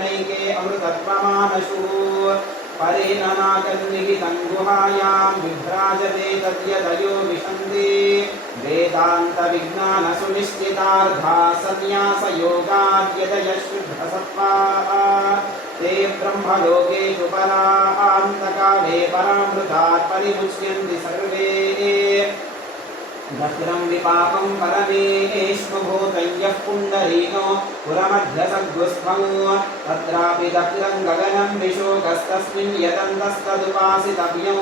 नैके अमृतत्वमानशु परेण नाकन्निहितं गुहायां विभ्राजते तद्यतयो विशन्ति वेदान्तविज्ञानसुनिश्चितार्था सन्न्यासयोगाद्यतयशुद्धसत्त्वाः ते ब्रह्मलोकेषु परान्तकाले परामृतात् परिमुच्यन्ति सर्वे दक्षिणं विपाकं परमेष्मभूतं यः पुण्डरीको पुरमध्यसद्गुस्त्वं तत्रापि दक्षिणं गगनं विशोकस्तस्मिन् यतन्तस्तदुपासितव्यं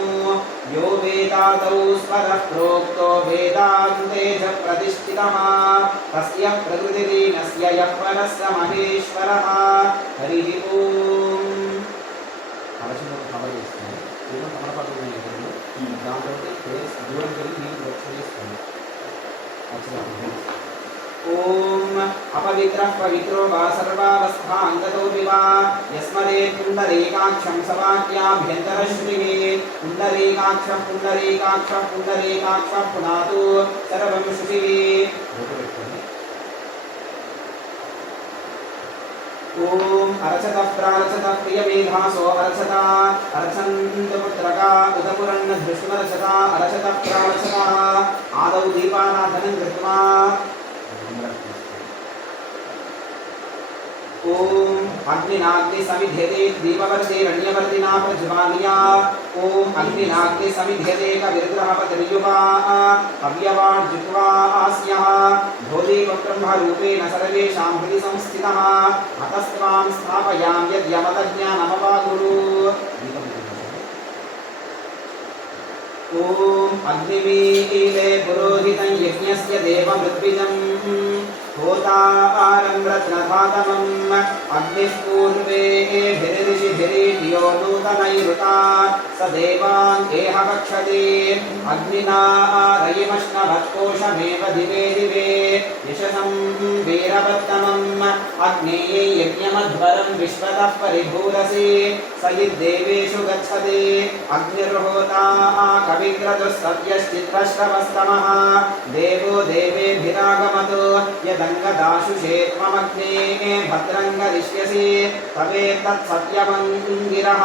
यो वेदादौ स्वरः प्रोक्तो वेदान्ते च प्रतिष्ठितः तस्य प्रकृतिरीनस्य यः परः स महेश्वरः हरिः ओम् ओम अपवित्रः पवित्रो वा सर्वावस्थान्ततोऽपि वा यस्मरेत् पुण्डरीकाक्षं सवाक्याभ्यन्तरश्रुतिः पुण्डरीकाक्षः पुण्डरीकाक्षः पुण्डरीकाक्षः पुनातु सर्वं श्रुतिः ओम अर्चतः प्रार्चतः प्रियमेधासो अर्चता अर्चन्तपुत्रका उदपुरन्न धृष्मर्चता अर्चतः प्रार्चतः आदौ दीपाराधनं कृत्वा ओम अग्निनाग्नि समिध्यते दीपवर्तेरण्यवर्तिना प्रज्वालया ओम अग्निनाग्नि समिध्यते कविर्ग्रहपतिर्युवा अव्यवाज्जुत्वा आस्यः भोदीपब्रह्मरूपेण सर्वेषां हृदि संस्थितः अतस्त्वां स्थापयामि यद्यमतज्ञानमवाकुरु ओम अग्निमीले पुरोहितं यज्ञस्य देवमृद्विजं होतारं रत्नधातमम् अग्निः पूर्वेभिर्षिभिरीड्यो नूतनैरुता स देवान् एह वक्षते अग्निना रयिमश्नवत्कोशमेव दिवे दिवे यशसं वीरवत्तमम् अग्नेयै यज्ञमध्वरं विश्वतः परिभूरसि स यद्देवेषु गच्छति अग्निर्होता कविक्रतुस्सत्यश्चित्रश्रवस्तमः देवो देवेभिरागमतो यदङ्गदाशुषे त्वमग्ने भद्रं करिष्यसि तवेत्तत्सत्यमङ्गिरः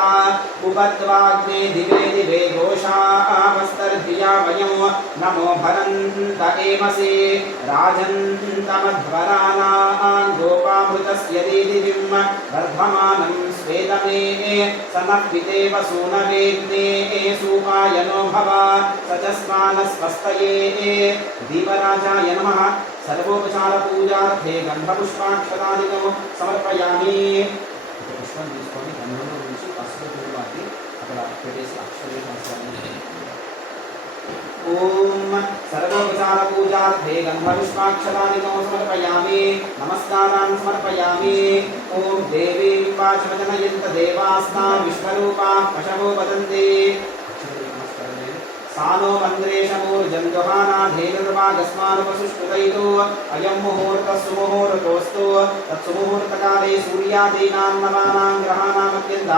उपत्वाग्ने दिवे दिवे घोषावस्तर्धिया वयं नमो भरन्त एमसि राजन्तमध्वराणां गोपामृतस्य दीदिविं वर्धमानं स्वेदमे स नः पितेव सूनवेग्ने सूपायनो भव स च स्मानस्वस्तये दीपराजाय नमः सर्वोपचारपूजार्थे गन्धपुष्पाक्षतादिकं समर्पयामि पुष्पं తీసుకొని గంధంలో నుంచి పసుపు కుంకుమాది అక్కడ పెట్టేసి అక్షరాలు రాస్తాను ओम सर्वोपचारपूजार्थे गन्धपुष्पाक्षतादिकं समर्पयामि नमस्कारान् समर्पयामि ओम देवीं वाचमजनयन्त देवास्तां विश्वरूपाः पशवो वदन्ति सानो मन्द्रेशमूर्जन्जुहानाधेनुर्वागस्मानुपसुष्टुतैतो अयं मुहूर्तः सुमुहूर्तोऽस्तु तत्सुमुहूर्तकाले सूर्यादीनां नवानां ग्रहाणामत्यन्त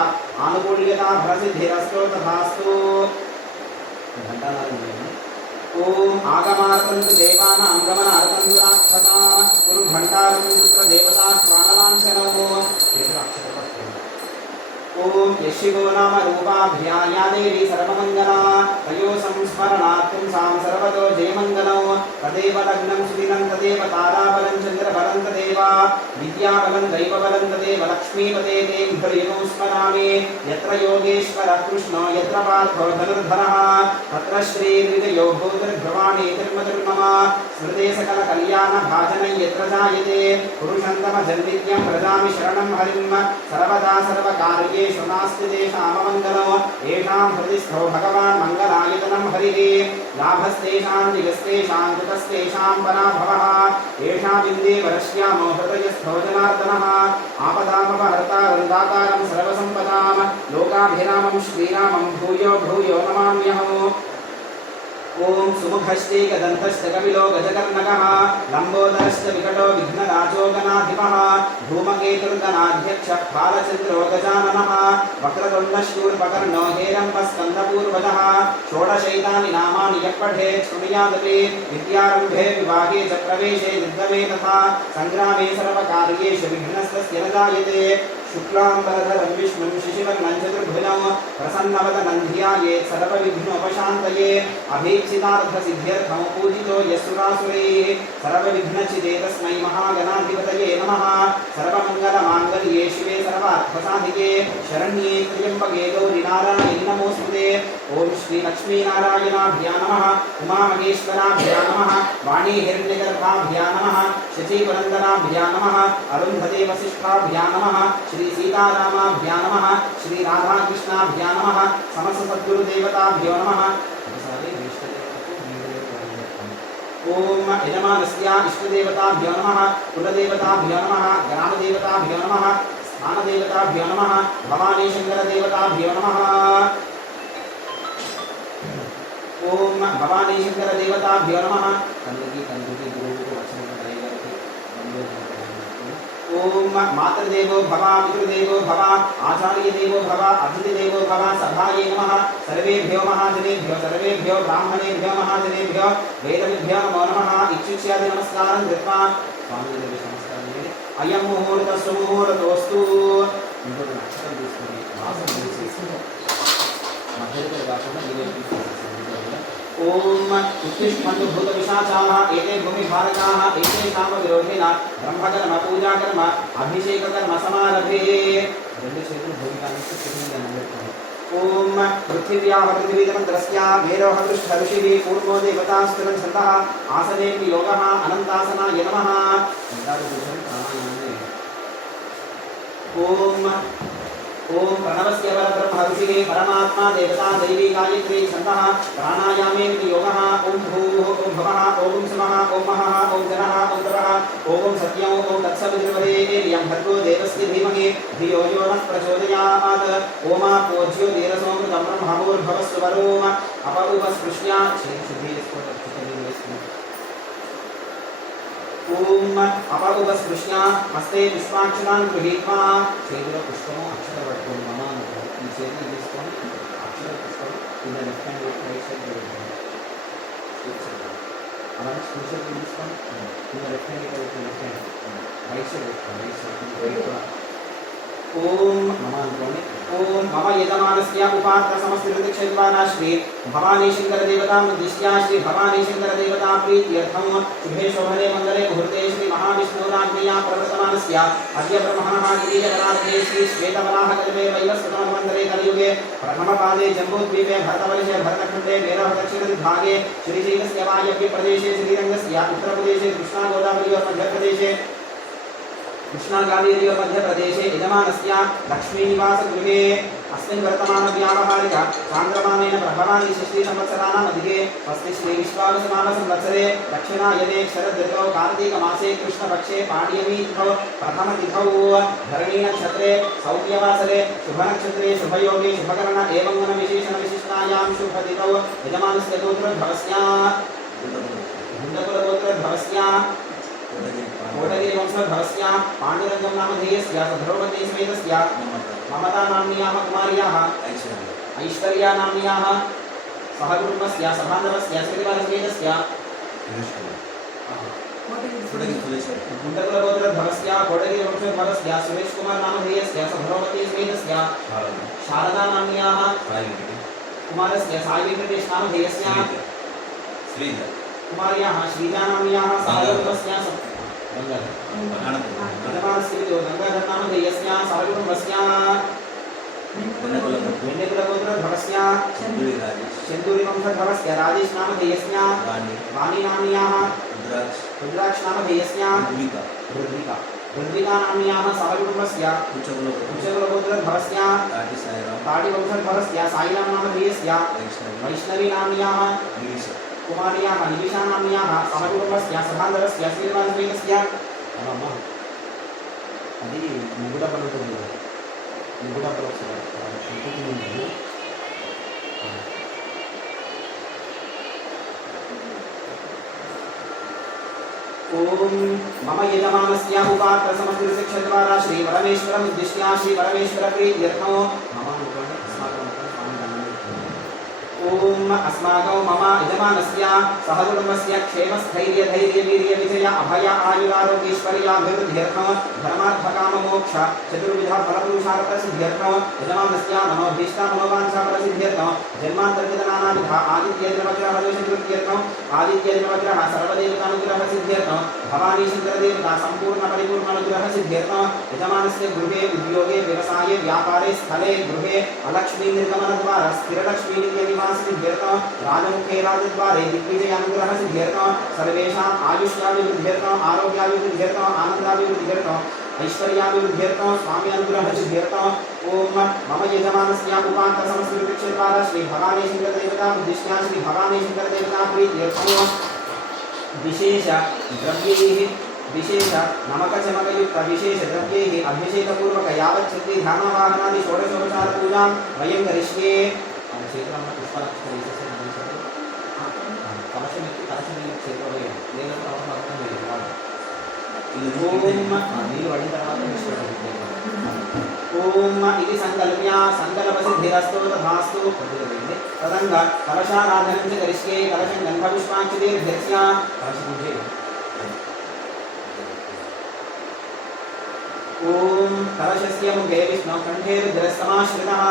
आनुकूल्यता फलसिद्धिरस्तु तथास्तु ओम आगमार्थं देवानां गमनार्थं राक्षसा कुरु घण्टारं पुत्र देवता स्वानलाञ्छनो ओम यशिवो नाम रूपाभ्याया देवी सर्वमङ्गला तयो संस्मरणार्थं सां सर्वतो जयमङ्गलो तदेव लग्नं सुदिनं तदेव ताराबलं चन्द्रबलं तदेव विद्याबलं दैवबलं तदेव लक्ष्मीपते तें हृदयं स्मरामि यत्र योगेश्वरः कृष्णो यत्र पार्थो धनुर्धरः तत्र श्रीर्विजयो भूतिर्भ्रवाणी तिर्मतिर्मम स्मृते सकलकल्याणभाजनं यत्र जायते पुरुषन्तमजन्नित्यं व्रजामि शरणं हरिं सर्वदा सर्वकार्येषु नास्ति तेषाममङ्गलो येषां हृदि स्थो भगवान् मङ्गलायतनं हरिः लाभस्तेषां दिगस्तेषां कृतस्तेषां पराभवः येषामिन्देवरश्यामो हृदयस्थो जनार्दनः आपदामपहर्तारं दातारं सर्वसम्पदां लोकाभिरामं श्रीरामं भूयो भूयो नमाम्यहम् ओम सुमुखश्चैकदन्तश्च कपिलो गजकर्णकः लम्बोदरश्च विकटो विघ्नराजो गणाधिपः धूमकेतुर्गणाध्यक्षः बालचन्द्रो गजाननः वक्रतुण्डशूर्पकर्णो हेरम्बस्कन्दपूर्वजः षोडशैतानि नामानि यः पठेत् शृणुयादपि विद्यारम्भे विवाहे च प्रवेशे निर्गमे तथा सङ्ग्रामे सर्वकार्येषु विघ्नस्तस्य न जायते शुक्लाम्बरधरं विष्णुं शशिवर्णं चतुर्भुजं प्रसन्नवदनं ध्यायेत् सर्वविघ्नोपशान्तये अभीप्सितार्थसिद्ध्यर्थं पूजितो यस्सुरासुरैः सर्वविघ्नचिते तस्मै महागणाधिपतये नमः सर्वमङ्गलमाङ्गल्ये शिवे सर्वार्थसाधिके शरण्ये त्र्यम्बके गौरि नारायणि नमोऽस्तुते ॐ श्रीलक्ष्मीनारायणाभ्यां नमः उमामहेश्वराभ्यां नमः वाणी हिरण्यगर्भाभ्यां नमः शचीपुरन्दराभ्यां नमः अरुन्धते वसिष्ठाभ्यां नमः श्री सीतारामाभ्यां नमः श्री राधाकृष्णाभ्यां नमः समस्त सद्गुरुदेवताभ्यो नमः ओम यजमानस्य इष्टदेवताभ्यो नमः कुलदेवताभ्यो नमः ग्रामदेवताभ्यो नमः स्थानदेवताभ्यो नमः भवानी शंकरदेवताभ्यो नमः ओम भवानी शंकरदेवताभ्यो नमः ओम मातृदेवो भव पितृदेवो भव आचार्यदेवो भव अतिथिदेवो भव सभायै नमः सर्वेभ्यो महाजनेभ्यो सर्वेभ्यो ब्राह्मणेभ्यो महाजनेभ्यो वेदविभ्यो नमो नमः इत्युच्चादि नमस्कारं कृत्वा स्वामिदेव नमस्कारं अयं मुहूर्तः सुमुहूर्तोऽस्तु ओम उत्तिष्ठन्तु भूतपिशाचाः एते भूमिभारकाः एतेषां विरोधेन ब्रह्मकर्म पूजाकर्म अभिषेककर्म समारभे ओम पृथिव्याः पृथिवीतमन्त्रस्य मेरोः ऋषिः पूर्वो देवतास्तुलं छन्दः आसनेऽपि योगः अनन्तासनाय नमः ओम ओम प्रणवस्य परब्रह्म ऋषिः परमात्मा देवता दैवी गायत्री छन्दः प्राणायामेति योगः ओम भूः ओम भवः ओम सुमः ओम महः ओम जनः ओम तपः ओम सत्यं ओम तत्सवितुर्वरेण्यं भर्गो देवस्य धीमहि धियो यो नः प्रचोदयात् ओमापोज्यो धीरसोमृतं ब्रह्मभूर्भुवस्सुवरोम अपउपस्पृश्य ओम अपउपस्पृश्य हस्ते पुष्पाक्षरान् गृहीत्वा చేతిలో పుష్పము అక్షర పట్టుకొని మమ అనుకోండి ఈ చేతిని తీసుకొని అక్షర పుష్పం ఇలా లెఫ్ట్ హ్యాండ్ రైట్ సైడ్ అలానే స్కూల్ సైడ్ తీసుకొని ఇలా left hand left hand right side right side ओम मम अनुकोणि ओम मम यजमानस्य उपात्र समस्तिरतिक्षेत्वाना श्री भवानी शंकर देवता उद्दिश्य श्री भवानी शंकर देवता प्रीत्यर्थम शुभे शोभने मंगले मुहूर्ते श्री महाविष्णुराज्ञया प्रवर्तमानस्य अद्य ब्रह्मणः गिरिजगणार्थे श्री श्वेतवराह कल्पे वैवस्वतमन्वन्तरे कलियुगे प्रथमपादे जम्बूद्वीपे भरतवर्षे भरतखण्डे मेरः दक्षिणदिग्भागे श्रीशैलस्य वायव्य प्रदेशे श्रीरङ्गस्य उत्तरप्रदेशे कृष्णागोदावर्योः मध्यप्रदेशे कृष्णा कावेरी मध्य प्रदेशे यजमानस्य लक्ष्मीनिवास गृहे अस्मिन् वर्तमान व्यावहारिक चान्द्रमानेन प्रभवानि षष्ठी संवत्सराणाम् अधिके अस्ति श्री विश्वावसुनाम संवत्सरे दक्षिणायने शरद ऋतौ कार्तिक मासे कृष्णपक्षे पाड्यमी तिथौ प्रथम तिथौ धरणी नक्षत्रे सौम्यवासरे शुभ नक्षत्रे शुभयोगे शुभकरण एवं मन विशेषण विशिष्टायां शुभ तिथौ यजमानस्य गोत्रोद्भवस्य गुण्डकुलगोत्रोद्भवस्य कोटगिरि वंशोद्भवस्य पाण्डुरङ्गं नामधेयस्य सधर्मपत्नी समेतस्य ममता नाम्न्याः कुमार्याः ऐश्वर्या नाम्न्याः सहकुटुम्बस्य सभान्दवस्य श्रीवासमेतस्य गुण्डकुलगोत्रोद्भवस्य कोटगिरि वंशोद्भवस्य सुरेश कुमार नामधेयस्य सधर्मपत्नी समेतस्य शारदा नाम्न्याः कुमारस्य साई वेंकटेश नामधेयस्य कुमार्याः श्रीजा नाम्न्याः सहकुटुम्बस्य गंगाधर नामधेयस्य सहकुटुम्बस्य वेन्यकुलगोत्रोद्भवस्य शेन्दूरिवंशोद्भवस्य राजेश नामधेयस्य वाणी नाम्न्याः रुद्राक्ष नामधेयस्य ऋद्विका नाम्न्याः सहकुटुम्बस्य उच्चकुलगोत्रोद्भवस्य ताडिवंशोद्भवस्य साईराम नामधेयस्य वैष्णवी नाम्न्याः कुमार्याः निमिषा नाम्न्याः सहकुटुम्बस्य सभान्दरस्य श्रीनिवासमेतस्य अम्म అది ముగుడపల్లి ఉంటుంది ముగుడపల్లి ఒకసారి ఇంటికి ముందు ओम मम यजमानस्य उपात्र समस्त शिक्षद्वारा श्री परमेश्वरम् उद्दिश्य श्री परमेश्वर प्रीत्यर्थं मम अनुकूले अस्माकं स्वामी दण्डं ओम अस्माकं मम यजमानस्य सहकुटुम्बस्य क्षेमस्थैर्य धैर्य वीर्य विजय अभय आयुरारोग्यैश्वर्याभिवृद्ध्यर्थं धर्मार्थकाममोक्ष चतुर्विध फलपुरुषार्थ सिद्ध्यर्थं यजमानस्य मनोभीष्ट मनोवांछा फलसिद्ध्यर्थं जन्मान्तर्गत नानाविध आदित्येन्द्रवज्रः दोषनिवृत्त्यर्थं आदित्येन्द्रवज्रः सर्वदेवतानुग्रह सिद्ध्यर्थं भवानी शंकरदेवता संपूर्ण परिपूर्ण अनुग्रह सिद्ध्यर्थं यजमानस्य गृहे उद्योगे व्यवसाये व्यापारे स्थले गृहे अलक्ष्मी निर्गमनद्वारा स्थिरलक्ष्मी नित्यनिवास सिद्ध्यर्थं राजमुखे राजद्वारे दिग्विजयानुग्रह सिद्ध्यर्थं सर्वेषाम् आयुष्याभिवृद्ध्यर्थं आरोग्याभिवृद्ध्यर्थं आनन्दाभिवृद्ध्यर्थं ऐश्वर्याभिवृद्ध्यर्थं स्वामी अनुग्रह सिद्ध्यर्थं ओम मम यजमानस्य उपान्त समस्तविक्षद्वारा श्री भवानी शंकरदेवता उद्दिश्य श्री भवानी शंकरदेवता प्रीत्यर्थं विशेष द्रव्यैः विशेष नमक चमकयुक्त विशेष द्रव्यैः अभिषेकपूर्वक यावच्छक्ति ध्यानवाहनादि षोडशोपचार पूजां वयं करिष्ये क्षेत्रं पुष्पाक्षरैः कलशमिति कलशमिति क्षेत्रवयं लेखनं अवसरं నీళ్ళు పడిన తర్వాత ఓం ఇది సంకల్ప్య సంకల్పసిద్ధిరస్తు తథాస్తు తదంగా కలశారాధనం చ కరిష్యే కలశం గంధపుష్పాక్షితేర్ధ్యస్య కలశముఖే ओम कलशस्य मुखे विष्णु कंठे रुद्रस्तमाश्रितः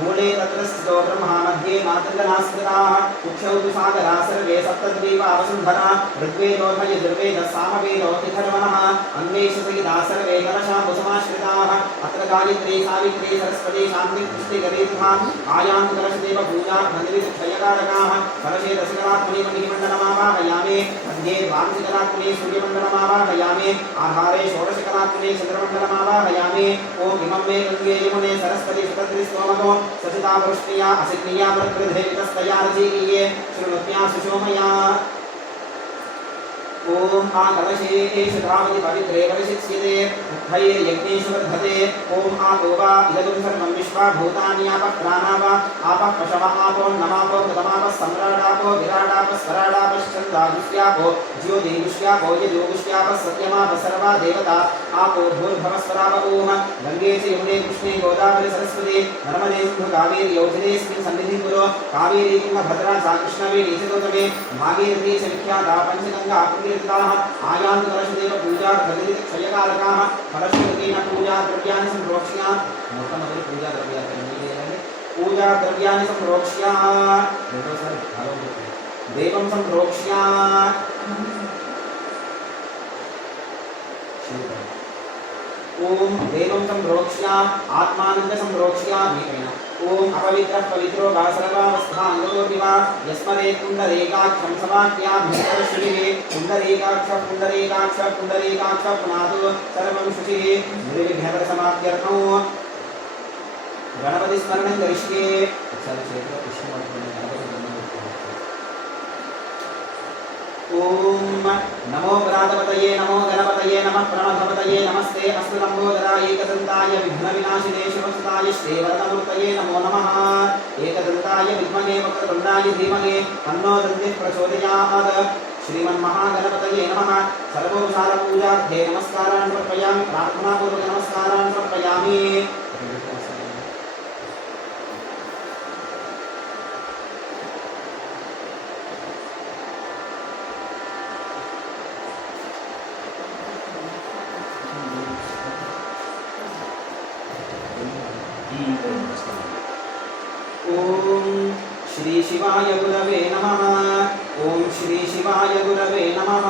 मूले तत्र स्थितो ब्रह्मा मध्ये मातृगणास्कृताः कुक्षौ तु सागराः सर्वे सप्तद्वीपा वसुन्धरा ऋग्वेदोऽथ यजुर्वेदः सामवेदो अथर्वणः अन्वेष सहिताः सर्वे कलशाम्बुसमाश्रिताः अत्र गायत्री सावित्री सरस्वती शान्ति पुष्टिकरीतः आयान्तु कलशदेव पूजा नन्दिविक्षयकारकाः कलशे दशकलात्मनि मणिमण्डलमावाहयामि मध्ये द्वादशकलात्मनि सूर्यमण्डलमावाहयामि आधारे षोडशकलात्मनि चन्द्रमण्डलम् आवाहयामि ओम इमं मे गंगे यमुने सरस्वती सुतद्रि स्तोमको सचिता वृष्टिया असिक्निया प्रकृधे वितस्तया रचीये श्रुणुत्या सुषोमया ओम आ कलशे एषधावति पवित्रे परिशिच्यते उभये यज्ञेषु वर्धते ओम आ तोवा इदं सर्वं विश्वा भूतानि आपः प्राणावा आपः पशवः आपो नमापो प्रथमापः सम्राडापो विराडापः स्वराडापश्चन्द्रागुष्यापो ज्योतिगुष्यापो यजोगुष्यापः सत्यमापः सर्वा देवता आपो भूर्भवस्वराव ओम गंगे च यमुने कृष्णे गोदावरी सरस्वती नर्मदे सिन्धु कावेरी योजनेऽस्मिन् सन्निधिं कुरु कावेरी तुङ्गभद्रा च कृष्णवेणी च गौतमे भागीरथी च विख्याता पञ्चगङ्गा आयान्तु कलशदेव पूजा क्षयकारकाः कलशदेवेन पूजा द्रव्याणि संप्रोक्ष्य मोटमोदलि पूजा द्रव्याणि पूजा द्रव्याणि संप्रोक्ष्य देवं संप्रोक्ष्य ओम देवं संप्रोक्ष्य आत्मानं च संप्रोक्ष्य ओम अपवित्रः पवित्रो वा सर्वावस्थाङ्गतो विवा यस्मरे पुण्डरीकाक्षं समाख्याभ्यन्तरः शुचिः पुण्डरीकाक्षः पुण्डरीकाक्षः पुण्डरीकाक्षः पुनातु सर्वं शुचिः निर्विघ्नपरसमाप्त्यर्थं गणपतिस्मरणं करिष्ये ओम नमो प्रातपतये नमो गणपतये नमः प्रणवपतये नमस्ते अस्तुलंबोदराय एकदन्ताय विघ्नविनाशिने शिवसुताय श्रीवरदमूर्तये नमो नमः एकदन्ताय विद्महे वक्रतुण्डाय धीमहि तन्नो दन्तिः प्रचोदयात् श्रीमन्महागणपतये नमः सर्वोपचारपूजार्थे नमस्कारान् समर्पयामि प्रार्थनापूर्वक नमस्कारान् समर्पयामि ओम श्री शिवाय गुरवे नमः ओम श्री शिवाय गुरवे नमः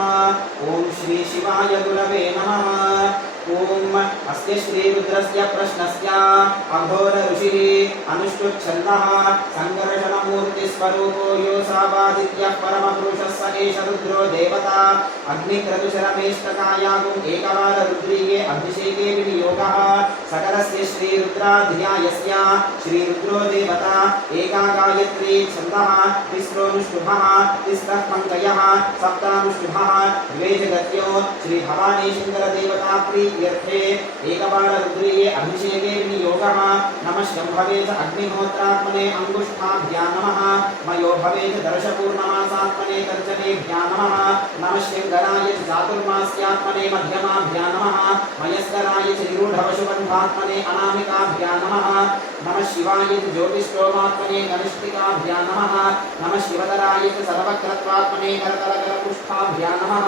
ओम श्री शिवाय गुरवे नमः ओम अस्य श्री रुद्रस्य प्रश्नस्य अघोर ऋषिः अनुष्टुप्छन्दः संकर्षणमूर्ति स्वरूपो योऽसावादित्यः परमपुरुषः स एष रुद्रो देवता अग्निक्रतुशरमेष्टकायागुम् एकवार रुद्रीये अभिषेके विनियोगः सकलस्य श्री रुद्राध्यायस्य श्री रुद्रो देवता एका गायत्री छन्दः तिस्रोऽनुष्टुभः तिस्रः पङ्कजः सप्तानुष्टुभः द्वे जगत्यो श्री भवानी शंकर देवता प्रीत्यर्थे एकवार रुद्रीये अभिषेके विनियोगः नमः शंभवे च अग्निहोत्रात्मने अंगुष्ठाभ्यां नमः मयो भवे च दर्शपूर्णमासात्मने तर्जनेभ्यां नमः नमः शंकराय च चातुर्मास्यात्मने मध्यमाभ्यां नमः मयस्कराय च निरूढवशुबन्धात्मने अनामिकाभ्यां नमः नमः शिवाय च ज्योतिष्टोमात्मने कनिष्ठिकाभ्यां नमः नमः शिवतराय च सर्वक्रत्वात्मने करतलकरपुष्ठाभ्यां नमः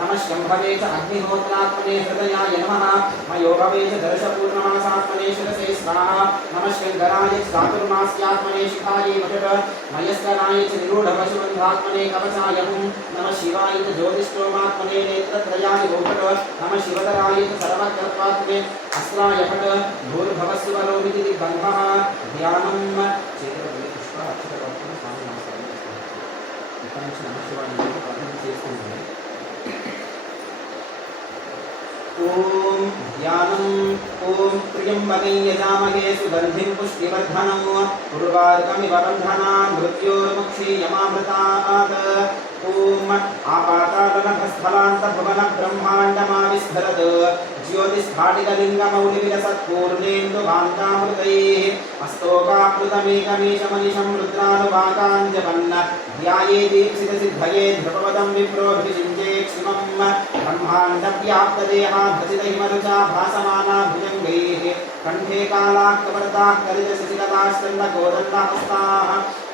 नमः शंभवे च अग्निहोत्रात्मने हृदयाय नमः मयो भवे च दर्शपूर्णमासात्मने शिरसे स्वाहा नमः शंकराय च चातुर्मास्यात्मने शिखायै वषट् मयस्कराय च निरूढवशुबन्धात्मने कवचाय हुं नमः शिवाय च ज्योतिष्टोमात्मने नेत्रत्रयाय वौषट् नमः शिवतराय च सर्वक्रत्वात्मने अस्त्राय फट् भूर्भवस्वरोमिति दिग्बन्धः ध्यानं చేతుల పుష్ప అక్షర వర్తన స్వామి నమస్కారం చేసుకోవచ్చు ఇక్కడ నుంచి నమః శివాయ ప్రార్థన చేసుకుంటుంది ఓం ధ్యానం ఓం త్ర్యంబకం యజామహే సుగంధిం పుష్టివర్ధనం ఉర్వారుకమివ బంధనాన్ మృత్యోర్ముక్షీయమామృతాత్ ఓం ఆపాతాళనభస్థలాంత భువన బ్రహ్మాండమావిస్ఫరత్ ज्योतिस्फाटिकलिङ्गमौलिविलसत्पूर्णेन्दुभान्तामृतैः अस्तोकामृतमेकमीशमनिशं रुद्रानुवाकाञ्जपन्न ध्यायेदीप्सितसिद्धये ध्रुपवदं विप्रोऽभिषिञ्चे क्षिमं ब्रह्माण्डव्याप्तदेहाभसितहिमरुचा भासमाना भुजङ्गैः कण्ठे कालाक्कवर्ताः कलितशिशिरदाश्चन्दकोदण्डहस्ताः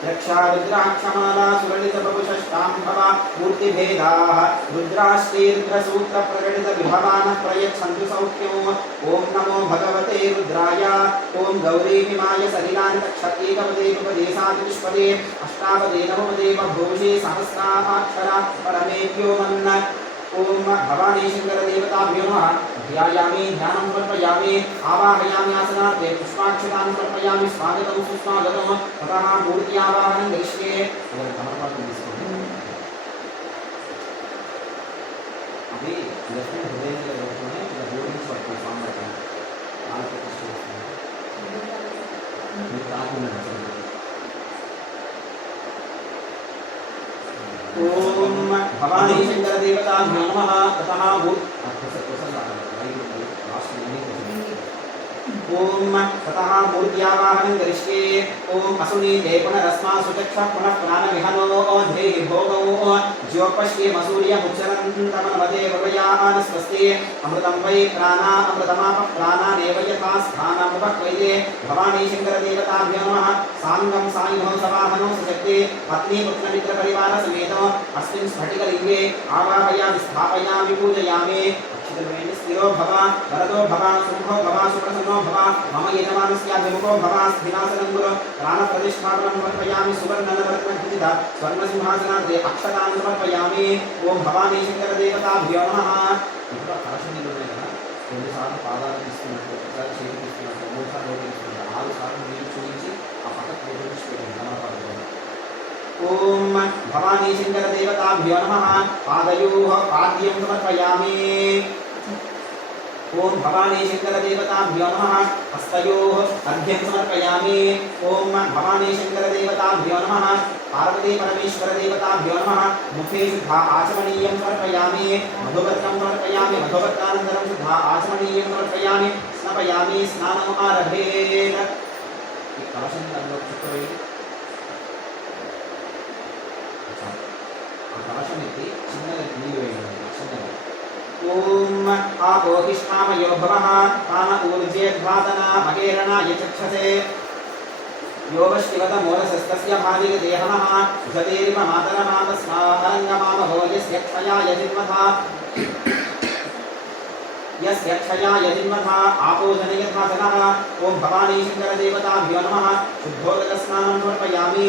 रक्षा रुद्राक्षमाला सुललितप्रभुषष्टाम्भवा मूर्तिभेदाः रुद्राश्रीरुद्रसूत्रप्रकटितविभवानः प्रयच्छन्तु सौख्यम् ॐ नमो भगवते रुद्राय ॐ गौरीमिमाय सलिलानितक्षतीकपदे उपदेशादिष्पदे अष्टापदे नवपदे बभूषे सहस्राक्षरा परमेभ्यो मन्न ॐ भवानी शङ्करदेवताभ्यो नमः ध्यायामि ध्यानं समर्पयामि आवाहयामि आसनार्थे पुष्पाक्षतां समर्पयामि स्वागतं सुस्वागतं ततः मूर्त्यावाहनं करिष्ये अभी लक्ष्मी हृदय के लोगों ने बोर्ड में स्वागत स्वागत किया आने के कुछ मैं ताकू में ओम भवानी शंकर देवताभ्यो नमः ततः भूत ओम ततः मूर्त्यावाहनं करिष्ये ओम असुनीते पुनरस्मासु चक्षुः पुनः प्राणविहनो धे भोगो ज्योपश्ये मसूर्यमुच्चरन्तमनमदे ववयान् स्वस्ति अमृतं वै प्राणा अमृतमाप प्राणानेव यथा स्थानमुपक्वये भवानी शङ्करदेवताभ्यो नमः साङ्गं सायुधो सवाहनो सशक्ते पत्नी पुत्रमित्रपरिवारसमेतो अस्मिन् स्फटिकलिङ्गे आवाहयामि स्थापयामि पूजयामि स्थिरो भव वरदो भव सुमुखो भव सुप्रसन्नो भव मम यजमानस्याभिमुखो भव स्थिरासनं कुरु प्राणप्रतिष्ठापनं समर्पयामि सुवर्णनवरत्नखचित स्वर्णसिंहासनार्थे अक्षतां समर्पयामि ॐ भवानी शङ्करदेवताभ्यो नमः ఇప్పుడు కలశనీళ్ళు ఉన్నాయి కదా రెండుసార్లు పాదాలు తీసుకున్నట్టు ఒకసారి చేతి తీసుకున్నట్టు మూడుసార్లు నోటి తీసుకున్నట్టు 6 సార్లు నీళ్ళు చూపించి ఆ పక్కకు ప్రవేశించుకోండి నమః ఓం భవానీ శంకరదేవతాభ్యో నమః పాదయోః పాద్యం సమర్పయామి ओम भवानी शंकरदेवताभ्यो नमः हस्तयोः अर्घ्यं समर्पयामि ओम भवानी शंकरदेवताभ्यो नमः पार्वती परमेश्वरदेवताभ्यो नमः मुखे शुद्धा आचमनीयं समर्पयामि मधुवत्तं समर्पयामि मधुवत्तानन्तरं शुद्धा आचमनीयं समर्पयामि स्नापयामि स्नानम् आरभेत् कलशं तन्नो चुक्कवे ఆ కలశం ఎత్తి చిన్నగా నీళ్ళు వేయండి చిన్నగా ओम आपोहिष्ठामयो भवः तान ऊर्जेद्वादना मकेरणा यचक्षसे योगशिवतमोरसस्तस्य भाविगदेहनः उषदेरिव मातरमातस्माहरङ्गमामहो यस्य क्षयाय जिन्मथा आपो जनयथा जनः ओम भवानी शङ्करदेवताभ्यो नमः शुद्धोदकस्नानं समर्पयामि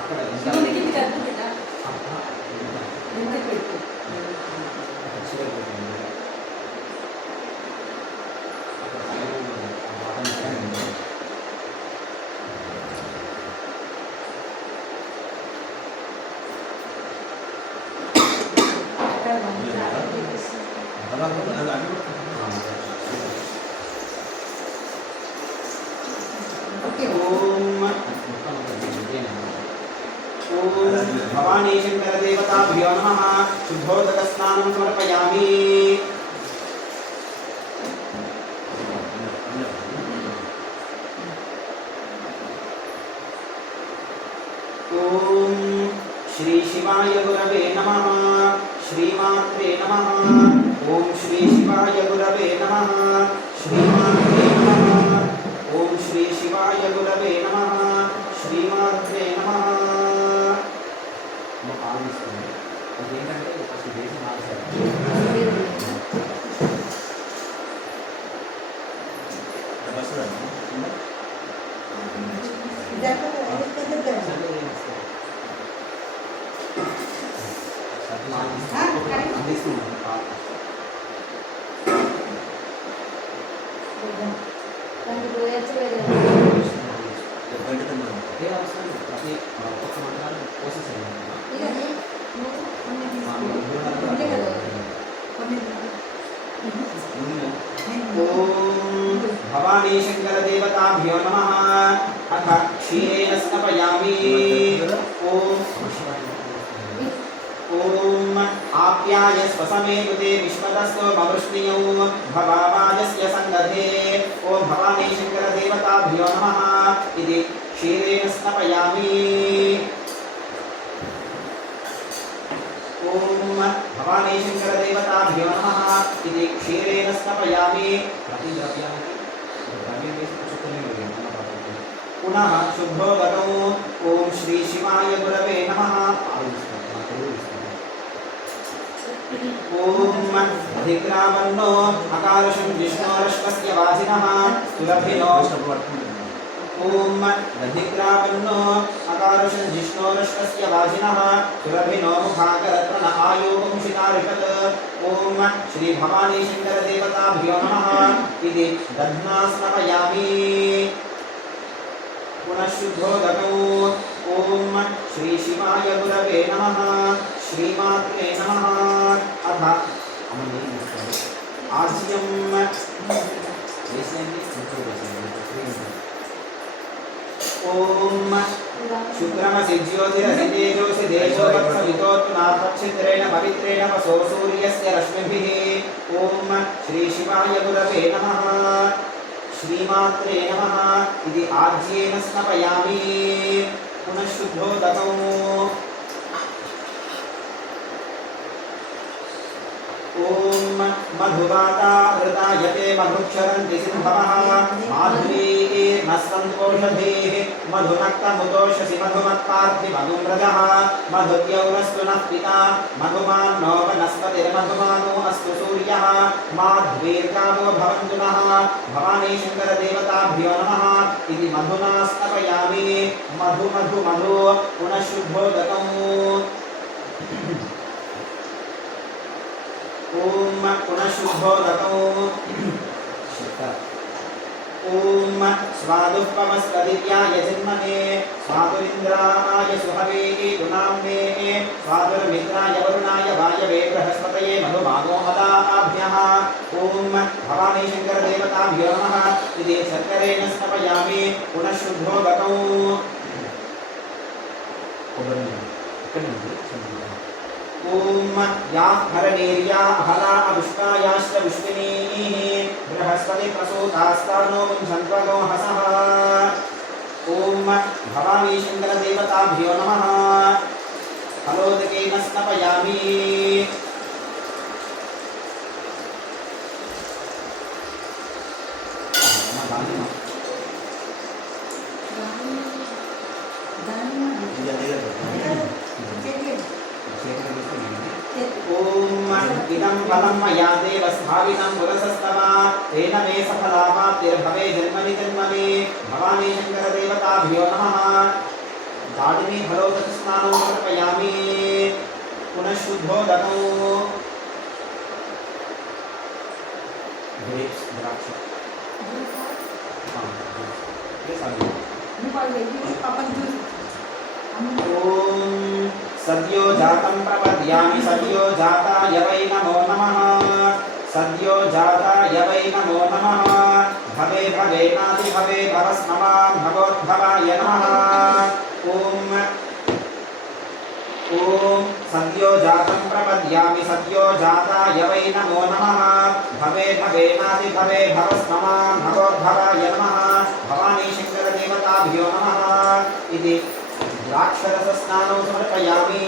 అక్కడ भवानी शंकर देवताभ्यो नमः शुद्धोदकस्नानं समर्पयामि। ओम श्री शिवाय गुरवे नमः। श्रीमात्रे नमः। ओम श्री शिवाय गुरवे नमः। श्रीमात्रे नमः। ओम श्री शिवाय गुरवे नमः। श्रीमात्रे नमः। అదేంటంటే ఫస్ట్ బేస్ మార్చారు भवानी शंकर देवताभ्यो नमः। अथ क्षीरेण स्नापयामि। ओम आप्यायस्व समेते विश्वतस्व मवृष्णियो भवावाजस्य संगते। ओम भवानी शंकर देवताभ्यो नमः। इति क्षीरेण स्नापयामि। ओम भवानी शंकर देवताभ्यो नमः। इति क्षीरेण स्नापयामि। पुनः शुद्धोदकौ ओम श्री शिवाय गुरवे नमः। ओम अधिग्रामन्नो अकालशं विष्णोरश्वस्य वाजिनः सुलभिनो। ओम अधिग्रामन्नो अकालशं विष्णोरश्वस्य वाजिनः सुलभिनो मुखाकरत्न आयोगं शितारिषत्। ओम श्री भवानी शंकर देवताभ्यो नमः। इति दध्ना स्नापयामि। पुनः शुद्धोदकौ ओम श्री शिवाय गुरवे नमः। श्रीमात्रे नमः। अथ आज्यं ओम शुक्रमसि ज्योतिरसि तेजोसि देशोपत्सवितोत्नाथक्षत्रेण पवित्रेण वसो सूर्यस्य रश्मिभिः। ओम श्री शिवाय गुरवे नमः। श्रीमात्रे नमः। इति आज्येन स्नापयामि। पुनः शुद्धोदकौ ओम मधुवाता हृदायते मधुक्षरन्ति सिंहवः माध्वीः नस्सन्तोषधीः मधुनक्तमुदोषसि मधुमत्पार्थिमधुम्रजः मधुद्यौरस्तु नः पिता मधुमान्नो वनस्पतिर्मधुमानो अस्तु सूर्यः माध्वीर्गावो भवन्तु नः। भवानी शंकर देवताभ्यो नमः। इति मधुना स्नापयामि। मधु मधु मधु। पुनः शुद्धोदकौ ओम पुनः शुद्धोदकौ ओम स्वादुपमस्कदिव्याय जन्मने स्वादुरिन्द्राय सुहवे तुनाम्ने स्वादुर्मित्राय वरुणाय वायवे बृहस्पतये मधुमागोहदाभ्यः। ओम भवानी शंकर देवताभ्यो नमः। इति शर्करेण स्नापयामि। पुनः शुद्धोदकौ ओम याभरणीर्या अहला अपुष्पायाश्च पुष्पिनीः बृहस्पति प्रसूतास्तानो मुञ्चन्त्वगो हसः। ओम भवानी शंकर देवताभ्यो नमः। फलोदकेन स्नापयामि। ओम इदं फलं मया देव स्थापितं पुरसस्तव तेन मे सफलावाप्तिर्भवे जन्मनि जन्मनि। भवानी शंकर देवताभ्यो नमः। दाडिनी फलोदकस्नानं समर्पयामि। पुनः शुद्धोदकौ ग्रेप्स द्राक्ष ओम सद्यो जातं प्रपद्यामि सद्यो जाताय वै नमो नमः। सद्यो जाताय वै नमो नमः भवे भवेनाति भवे भवस्ममां भगवद्भवाय नमः ॐ सद्यो जातं प्रपद्यामि सद्यो जाताय वै नमो नमः भवे भवेनाति भवे भवस्ममां भगवद्भवाय नमः भवानी शङ्करदेवताभ्यो नमः इति द्राक्षरसस्नानं समर्पयामि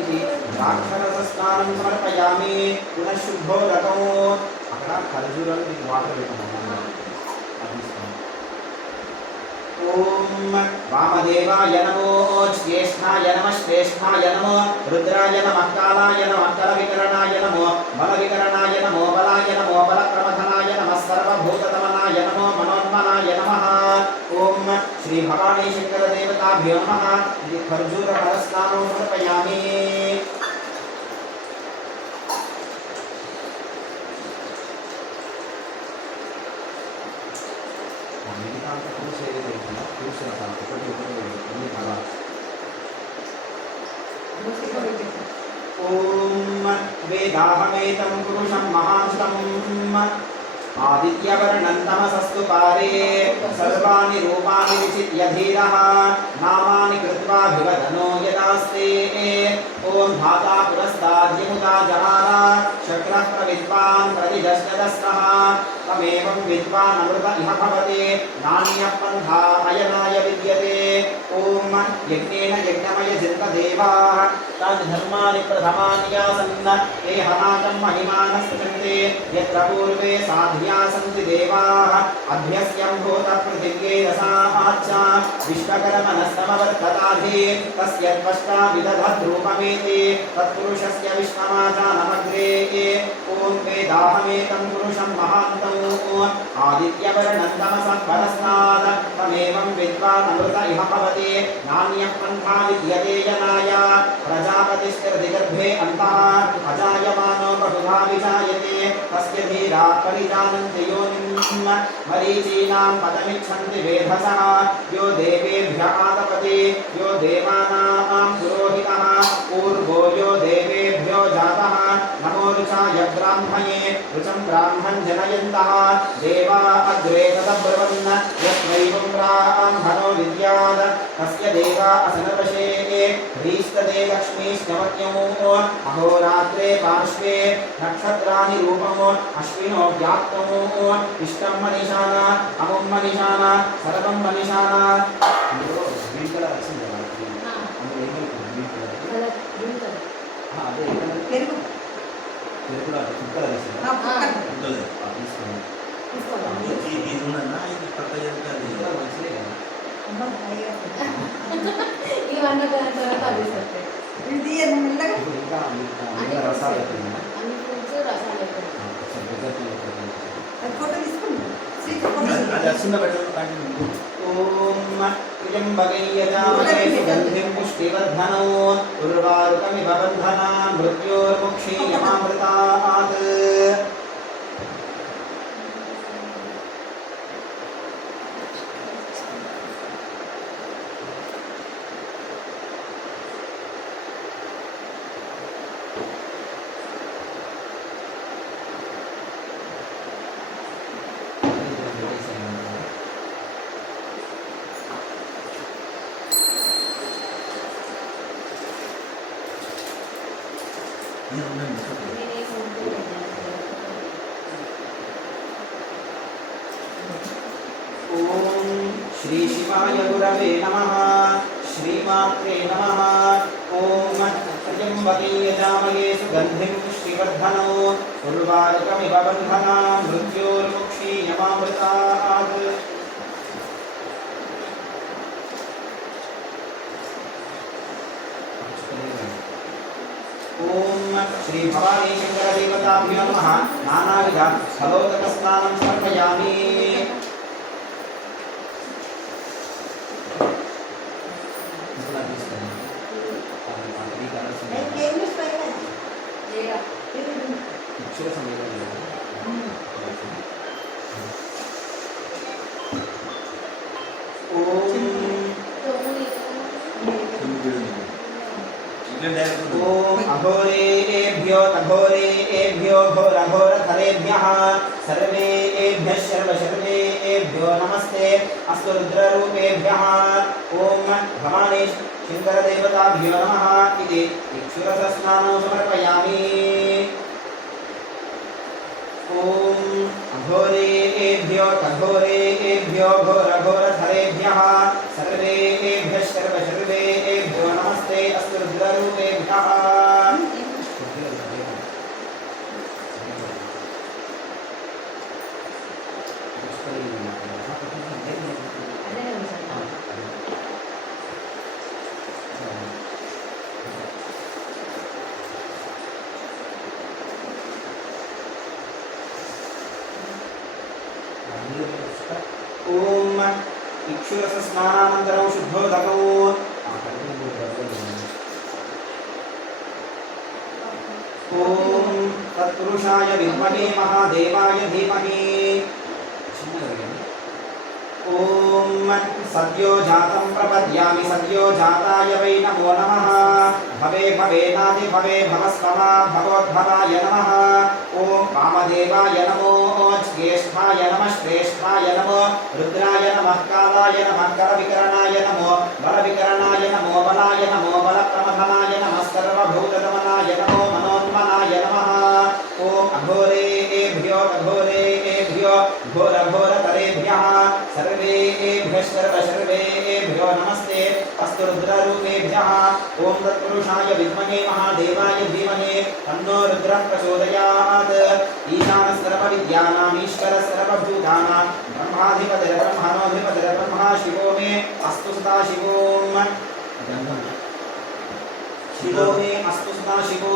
इति द्राक्षरसस्नानं समर्पयामि पुनः शुद्धो गतो అక్కడ ఖర్జూరాలు మీకు వాటర్ పెట్టమన్నాను ఓం వామదేవాయ నమో జ్యేష్ఠాయ నమః శ్రేష్ఠాయ నమో రుద్రాయ నమః కాలాయ నమః కల వికరణాయ నమో బల వికరణాయ నమో బలాయ నమో బల ప్రమథనాయ నమః సర్వభూతతమనాయ నమో మనోన్మనాయ నమః ఓం శ్రీ భవానీ శంకర దేవతాభ్యో నమః ఇది ఖర్జూర ఫలస్నానం సమర్పయామి ओम वेदाहमेतं पुरुषं महांस्तम् आदित्यवर्णं तमसस्तु पारे सर्वाणि रूपाणि विचित्य धीरः नामानि कृत्वाभिवदनो यदास्ते ओम धाता पुरस्ताद्यमुदा जहारा शक्रः प्रविद्वान् प्रतिदश्यदस्रः तमेवं विद्वान् अमृत इह भवते नान्यः पन्था अयनाय विद्यते ओम यज्ञेन यज्ञमय जिन्मदेवाः तानि धर्माणि प्रथमानि यासन् ते हनाकं महिमानः सृजन्ते यत्र पूर्वे साध्या सन्ति देवाः अभ्यस्यं भूतपृथिव्ये रसाश्च विश्वकर्मणस्तमवर्तताधि तस्य त्वष्टा विदधद्रूपमेति तत्पुरुषस्य विश्वमाजानमग्रे ॐ वेदाहमेतं पुरुषं महान्तम् आदित्यवर्णं तमसः परस्तात् तमेवं विद्वान् अमृत इह भवति नान्यः पन्था विद्यते यनाय प्रजापतिस्थिरदिगर्भे अन्तः अजायमानो बहुधा विजायते तस्य धीराः परिजानन्ति योनिम् मरीचीनां पदमिच्छन्ति वेधसः यो देवेभ्यः आतपति यो देवानां पुरोहितः पूर्वो यो देवेभ्यो जातः नमो ऋचाय ब्राह्मणे ऋचं ब्राह्मं जनयन्तः देवा अग्रे तदब्रवन् यस्मैवं ब्राह्मणो विद्यात् तस्य देवा असनवशे ह्रीस्तदे लक्ष्मीश्चमत्यमो अहोरात्रे पार्श्वे नक्षत्राणि रूपमो अश्विनो व्याप्तमो इष्टं मनीषाना अमुं मनीषाना सर्वं मनीषाना ग्रीन कलर వచ్చింది కదా అందులో ఏమీ గ్రీన్ కలర్ గ్రీన్ కలర్ అదే పెరుగు పెరుగులా ఫుడ్ కలర్ వేసింది తీసుకోండి ఇది ఉన్ననా ఇది పక్క చేయాలి మంచిదే కదా అమ్మ ఇవన్నీ తర్వాత అది సత్తే ఇది మెల్లగా ఇంకా ఇంకా రసాలు అవుతుంది అన్ని ఫ్రూట్స్ రసాలు అవుతుంది అది ఫోటో తీసుకుందాం అది అసలు బెటర్ కంటిన్యూ ఓం त्र्यम्बकैयजामहे सुगन्धिं पुष्टिवर्धनो उर्वारुकमिव बन्धना मृत्योर्मुक्षीयमामृतात् ओम श्री शिवाय गुरवे नमः श्रीमात्रे नमः ओम त्र्यम्बकैयजामहे सुगन्धिं पुष्टिवर्धनो उर्वारुकमिव बन्धना मृत्योर्मुक्षीयमामृतात् ओम श्री भवानी शंकर देवताभ्यो नमः नानाविध फलोदकस्नानं समर्पयामि ओम ओम अघोरेभ्यो तघोरेभ्यो घोरघोरधरेभ्यः सर्वेभ्यः सर्वशर्वेभ्यो नमस्ते अस्तु रुद्ररूपेभ्यः ओम भवानी शंकरदेवताभ्यो नमः इति इक्षुरसस्नानं समर्पयामि ओम अघोरेभ्यो तघोरेभ्यो घोरघोरधरेभ्यः सर्वेभ्यः सर्वशर्वेभ्यो नमस्ते अस्तु रुद्ररूपेभ्यः ओम इक्षुरसस्नानानन्तरं शुद्धोदकौ ओम तत्पुरुषाय विद्महे महादेवाय धीमहि ओम सद्यो जातं प्रपद्यामि सद्यो जाताय वै नमो नमः भवे भवेनादि भवे भवस्वमा भवोद्भवाय नमः ओम वामदेवाय नमो ज्येष्ठाय नमः श्रेष्ठाय नमो रुद्राय नमः कालाय नमः करविकरणाय नमो बलविकरणाय नमो बलाय नमो बलप्रमथनाय नमः सर्वभूतदमनाय नमो मनोन्मनाय नमः ओम अघोरेभ्यो अघोरेभ्यो घोरघोरतरेभ्यः सर्वेभ्यः सर्वशर्वेभ्यो नमस्ते अस्तु रुद्ररूपेभ्यः ओम तत्पुरुषाय विद्महे महादेवाय धीमहि तन्नो रुद्रः प्रचोदयात् ईशानः सर्वविद्यानाम् ईश्वरः सर्वभूतानां ब्रह्माधिपतिर्ब्रह्मणोऽधिपतिर्ब्रह्मा शिवो मे अस्तु सदा शिवोम शिवो मे अस्तु सदा शिवो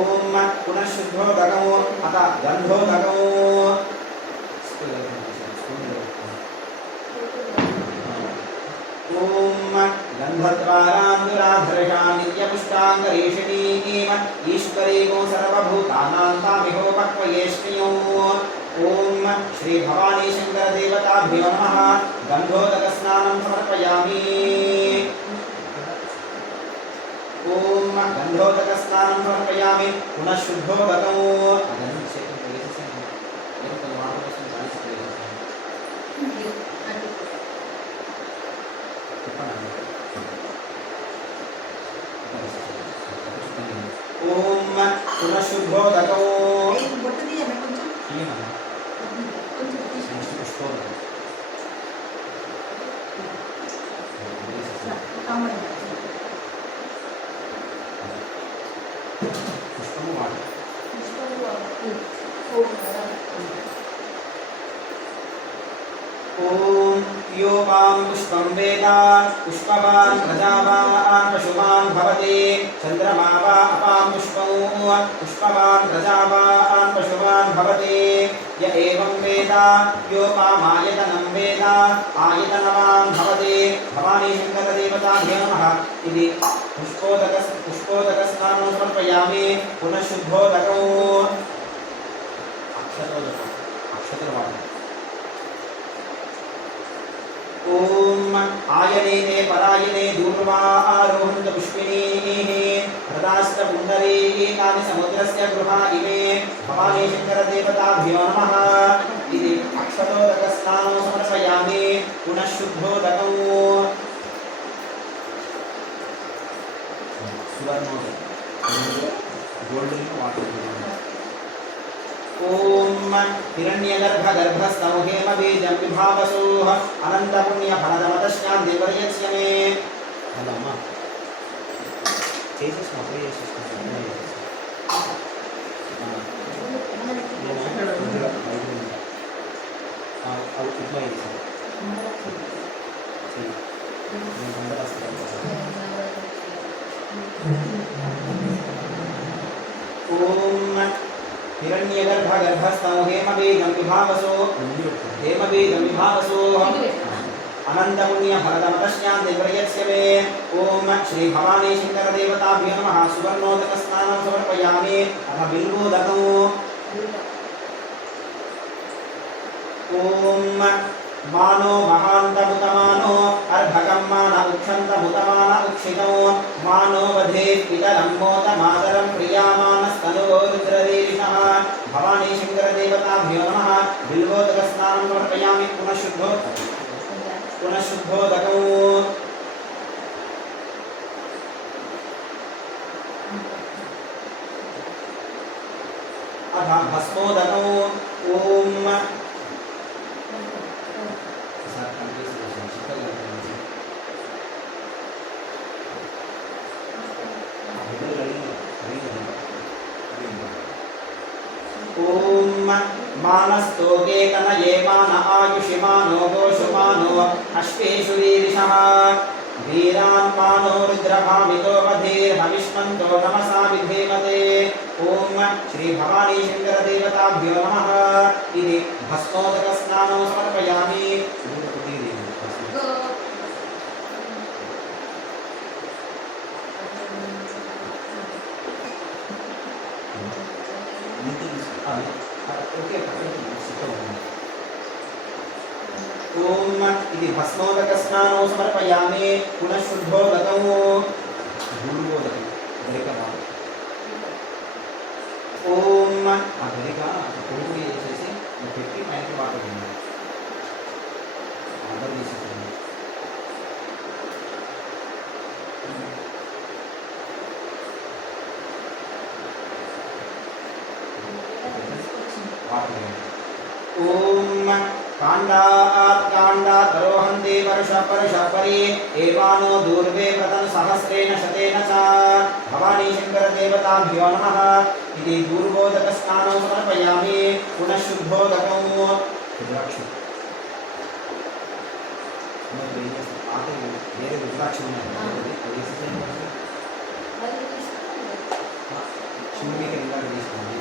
ओम पुनः शुद्धो दगमो अथ गन्धो दगमो ओम गन्धद्वारान्दुराधर्षा नित्यपुष्टाङ्गरेषिणीम् ईश्वरीगो सर्वभूतानां तामिहोपक्वयेष्ण्यो ओम श्री भवानी शंकर देवताभ्यो नमः गन्धोदकस्नानं समर्पयामि ओम गन्धोदकस्नानं समर्पयामि पुनः शुद्धोदकौ ओम पुनः शुद्धोदकौ ओम योपां पुष्पं वेद पुष्पवान् प्रजावान् पशुमान् भवति चन्द्रमा वा अपां पुष्पं पुष्पवान् प्रजावान् पशुमान् भवति य एवं वेद योपामायतनं वेद आयतनवान् भवति भवानी शंकरदेवताभ्यो नमः इति पुष्पोदकस्नानं समर्पयामि पुनः शुद्धोदकौ अक्षतवान् ओम आयनेने परायणे दूर्वारोहन्त पुष्पिणीः हृदास्तपुण्डरीकानि समुद्रस्य गृहा इमे भवानी शंकरदेवताभ्यो नमः इति अक्षतोदकस्नानं समर्पयामि पुनः शुद्धोदकौ ओम हिरण्यगर्भगर्भस्थौ हेमबीजं विभावसोः अनन्तपुण्यफलदमतश्चाद्यपर्यस्य मे हलम्मा చేసేసి అప్లై ओम हिरण्यगर्भगर्भस्थौ हेमबीजं विभावसो अनन्तपुण्यफलदमतश्चाद्यपर्यस्य मे ओम श्री भवानी शंकरदेवताभ्यो नमः सुवर्णोदकस्नानं समर्पयामि अथ बिल्वोदकौ ओम मानो महान्तमुतमानो अर्भकं मान उक्षन्तमुतमान उक्षितो मानो वधेत् पितरं मोदमातरं प्रियामानस्तनुवो रुद्रदेशः भवानी शङ्करदेवताभ्यो नमः बिल्वोदकस्नानं समर्पयामि पुनः शुद्धोदकौ अथ भस्मोदकौ ॐ मानस्तोके तनये मान आयुषिमानो गोषुमानो अश्वेषु वीरिषः वीरान् मानो रुद्रभामितो वधीर्हविष्मन्तो नमसा विधेमते ॐ श्री भवानी शङ्करदेवताभ्यो नमः इति भस्मोदकस्नानं समर्पयामि ओम इति भस्मोदकस्नानं समर्पयामि पुनः शुद्धोदकौ गुरुवोदकं गलिका ओम आ गलिका కొడుకుని చేసి పెట్టి పైకి వాడుతుంది ఆర్డర్ చేసేది ओम कांडात् कांडात् रोहन्ति वर्षपरि एवानो दूर्वे प्रतन सहस्रेण शतेन च भवानी शङ्करदेवताभ्यो नमः इति दूर्वोदकस्नानं समर्पयामि पुनः शुद्धोदकौ रुद्राक्षं వేరే రుద్రాక్షం శివునికి ఇలా తీసుకోండి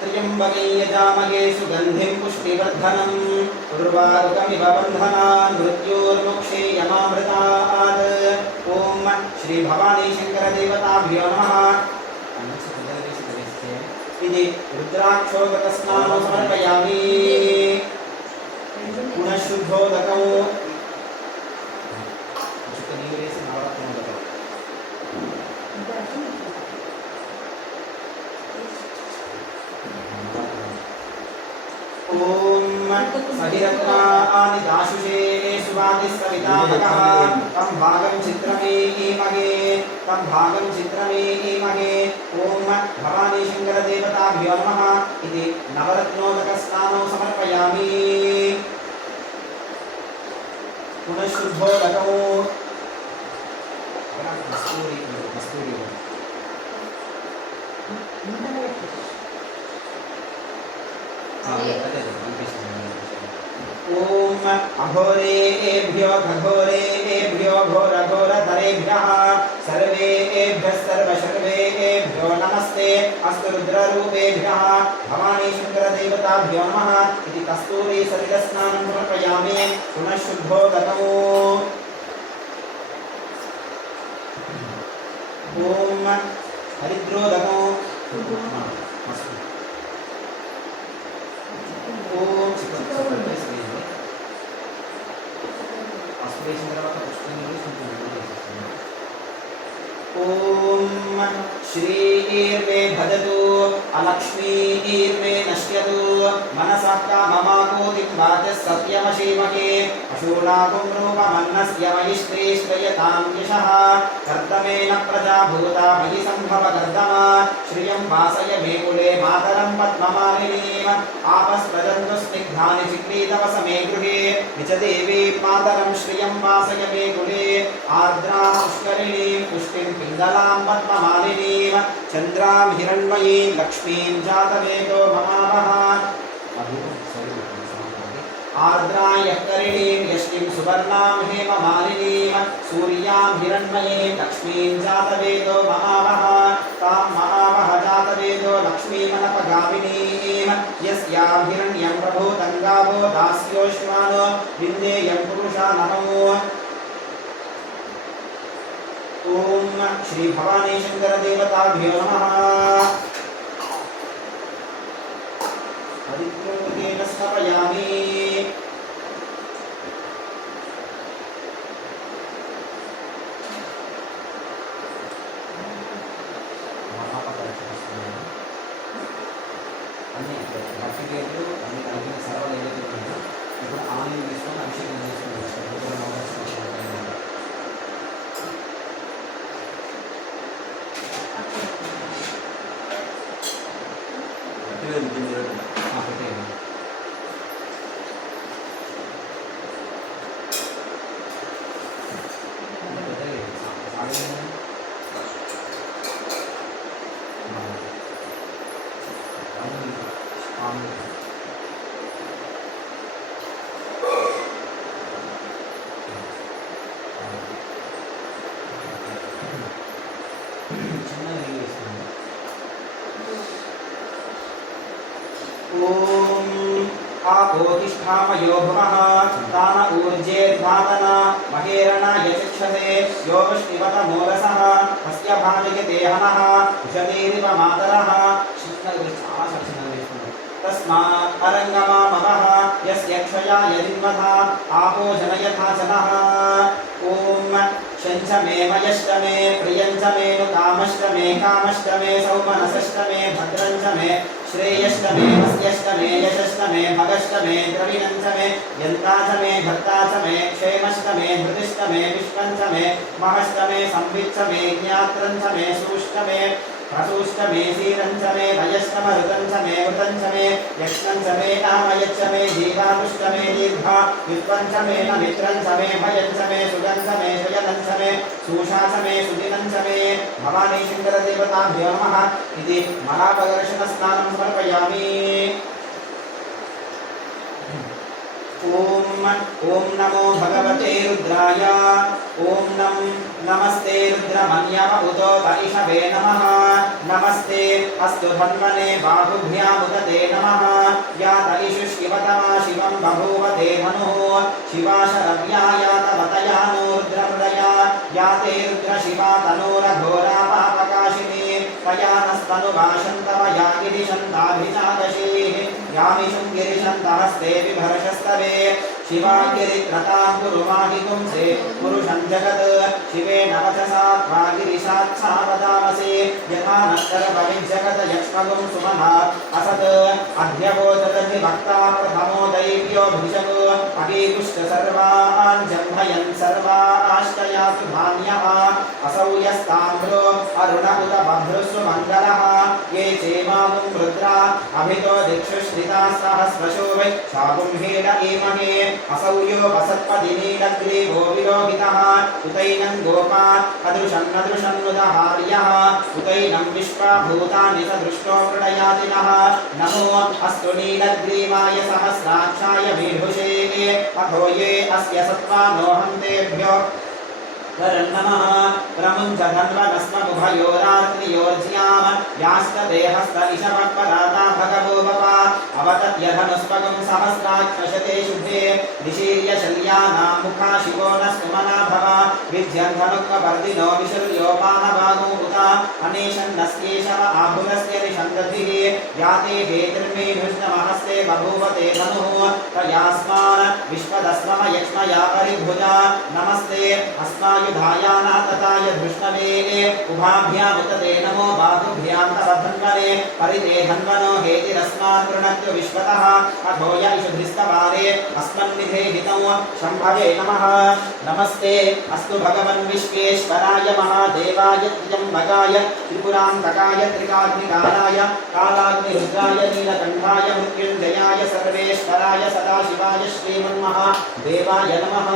त्र्यम्बके यजामहे सुगन्धिं पुष्टिवर्धनं उर्वारुकमिव बन्धनान् मृत्योर्मोक्षे यमामृतात् ॐ श्री भवानी शङ्करदेवताभ्यो नमः इति रुद्राक्षोदकस्नानं समर्पयामि पुनः शुद्धोदकौ सहिरत्नानि दाशुषे सुवातिस्सवितामकः तं भागं चित्रमेमहे ॐ भवानी शङ्करदेवताभ्यो नमः इति नवरत्नोदकस्नानं समर्पयामि पुनः शुद्धोदकौ ओम अघोरेभ्यो घघोरेभ्यो घोरघोरधरेभ्यः सर्वेभ्यः सर्वशर्वेभ्यो नमस्ते अस्तु रुद्ररूपेभ्यः भवानी शङ्करदेवताभ्यो नमः इति कस्तूरी सलिलस्नानं समर्पयामि पुनः शुद्धोदकौ ओम हरिद्रोदकौ ओम श्रीर्मे भदतु अलक्ष्मीर्मे नश्यतु मनसः काममाकोतिं वाचः सत्यमशीमहे अशूनाकुं रूपमन्नस्य मयि श्रेष्ठयतां यशः कर्दमेन प्रजा भूता मयि सम्भव कर्दमा श्रियं वासय मे कुले मातरं पद्ममालिनीम् आपस्प्रजन्तु स्निग्धानि चिक्रीतवस मे गृहे निचदेवी मातरं श्रियं वासय मे कुले आर्द्रां पुष्करिणीं पुष्टिं पिङ्गलां पद्ममालिनीं चन्द्रां हिरण्मयीं लक्ष्मीं जातवेदो ममावः आर्द्रायः करिणीं यष्टिं सुवर्णां हेममालिनीं सूर्यां हिरण्मयीं लक्ष्मीं जातवेदो महावः तां महावः जातवेदो लक्ष्मीमनपगामिनीं यस्यां हिरण्यं प्रभूतं गावो दास्योश्वानो विन्देयं पुरुषा नमो ॐ श्री भवानी शंकर देवताभ्यो नमः हरिद्रोगेन स्थापयामि అన్ని భక్తికేతులు అన్ని కలిగిన సర్వలు ఏదైతే ఉన్నాయో ఇప్పుడు ఆలయం తీసుకొని అభిషేకం చేసుకుని आपोतिष्ठामयो भवः तान ऊर्जेर्धातना महेरणा यचक्षसे यो वृष्टिवत मोरसः हस्य भाजयते हनः कुशलेरिव मातरः तस्मात् अरङ्गमामवः यस्य क्षया यदिन्वथा आपो जनयथा जनः ॐ शञ्च मे मयश्च मे प्रियञ्च मे नु कामश्च मे कामश्च मे सौमनसश्च मे भद्रञ्च मे श्रेयश्च मे वस्यश्च मे यशश्च मे भगश्च मे द्रविणञ्च मे यन्ता च मे भर्ता च मे क्षेमश्च मे धृतिश्च मे विश्वञ्च मे महश्च मे संविच्च मे ज्ञात्रञ्च मे सूश्च मे प्रसूश्च मे सीरञ्च मे भयश्च मरुतञ्च मे मृतञ्च मे यक्ष्णञ्च मे आमयच्च मे जीवानुश्च मे दीर्घा विद्वञ्च मे न मित्रञ्च मे भयञ्च मे सुगञ्च मे शयनञ्च मे सूषा च मे सुदिनञ्च मे भवानी शङ्करदेवताभ्यो नमः इति मलापदर्शनस्नानं समर्पयामि ॐ नमो भगवते रुद्राय ॐ नमस्ते रुद्रमन्यव उतो वैषवे नमः नमस्ते अस्तु धन्वने बाहुभ्यामुदते नमः या तैषु शिवतमा शिवं बभूवते धनुः शिवा शरव्या या तवतया नो रुद्रमृदया या ते रुद्रशिवा तनूरघोरा पापकाशिनी तया नस्तनुभाषन्तमया गिरिशन्ताभिजातशीः यामिषं गिरिशन्तहस्ते बिभर्षस्तवे शिवागिरित्रतां कुरु माहितुंसे पुरुषं जगत् शिवेन वचसा त्वा गिरिशाच्छा वदामसि यथा नश्चरपरिजगत् यक्ष्मगुं सुमना असत् अध्यवोचदधि भक्ता प्रथमो दैव्यो भिषगो अभीपुष्ट सर्वान् जम्भयन् सर्वाश्चयासु धान्यः असौ यस्ताम्रो अरुण उत बभ्रुसु मङ्गलः ये चेमागुं रुद्रा अभितो दिक्षु श्रिता सहस्रशो वै शाकुं हेड एमहे असौ यो वसत्पदिनीलग्रीवो विलोहितः उतैनं गोपा अदृशन्नदृशन्नुदहार्यः उतैनं विश्वाभूतानि सदृष्टो मृडयातिनः नमो अस्तु नीलग्रीवाय सहस्राक्षाय विभुषे अथो ये अस्य सत्त्वानोऽहं तेभ्यो वरन्नमः प्रमुञ्च धन्वनस्ममुभयोरात्रियोर्ज्याम याश्च देहस्त इषवक्पराता भगवो वपा अवतत्यधनुष्पगुं सहस्राक्षशते शुभे निशीर्य शल्यानां मुखा शिवो न सुमना भव विद्यन्धनुक्कवर्दिनो विशुर्योपानभागो उता अनेशन्नस्येषव आभुरस्य निषन्दधिः याते हेतिर्मेभुष्णमहस्ते बभूवते धनुः तयास्मान् विश्व तस्मम यक्ष्मया परिभुजा नमस्ते अस्मायुधायानातताय धृष्णवे उभाभ्यामुतते नमो बाहुभ्यां तव धन्वने परिते धन्वनो हेतिरस्मान् गृणक्तु विश्वतः अथो य इषुधिस्तवारे अस्मन्निधेहितौ शम्भवे नमः नमस्ते अस्तु भगवन् विश्वेश्वराय महादेवाय त्र्यम्बकाय त्रिपुरान्तकाय त्रिकाग्निकालाय कालाग्निरुद्राय नीलकण्ठाय मृत्युञ्जयाय सर्वेश्वराय सदाशिवाय श्रीमन्महादेवाय नमः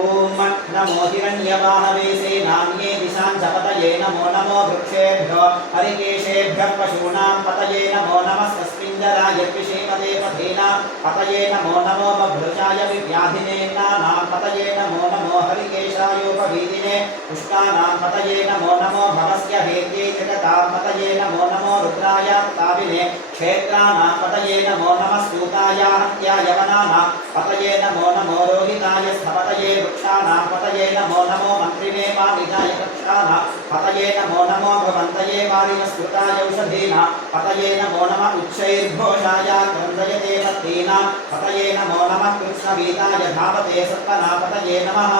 ओम नमो हिरण्यवाहवे सेनान्ये दिशां च पतये नमो नमो वृक्षेभ्यो हरिकेशेभ्यः पशूनां पतये नमो नमस्तस्मिञ्जराय विषेमदे पथेना पतये नमो नमो बभ्रुजाय विव्याधिने नानां पतये नमो नमो हरिकेशायोपवीदिने पुष्टानां पतये नमो नमो भवस्य हेत्ये जगतां पतये नमो नमो रुद्राय ताविने क्षेत्राणां पतये नमो नमः स्तूताय हत्याय वनानां पतये नमो नमो रोहिताय स्थपतये वृक्षाणां पतये नमो नमो मन्त्रिणे पाविदाय वृक्षाणां पतये नमो नमो भवन्तये वारिवस्कृताय औषधीनां पतये नमो नमः उच्चैर्घोषाय क्रन्दयते पत्नीनां पतये नमो नमः कृत्स्नवीताय धावते सत्त्वना पतये नमः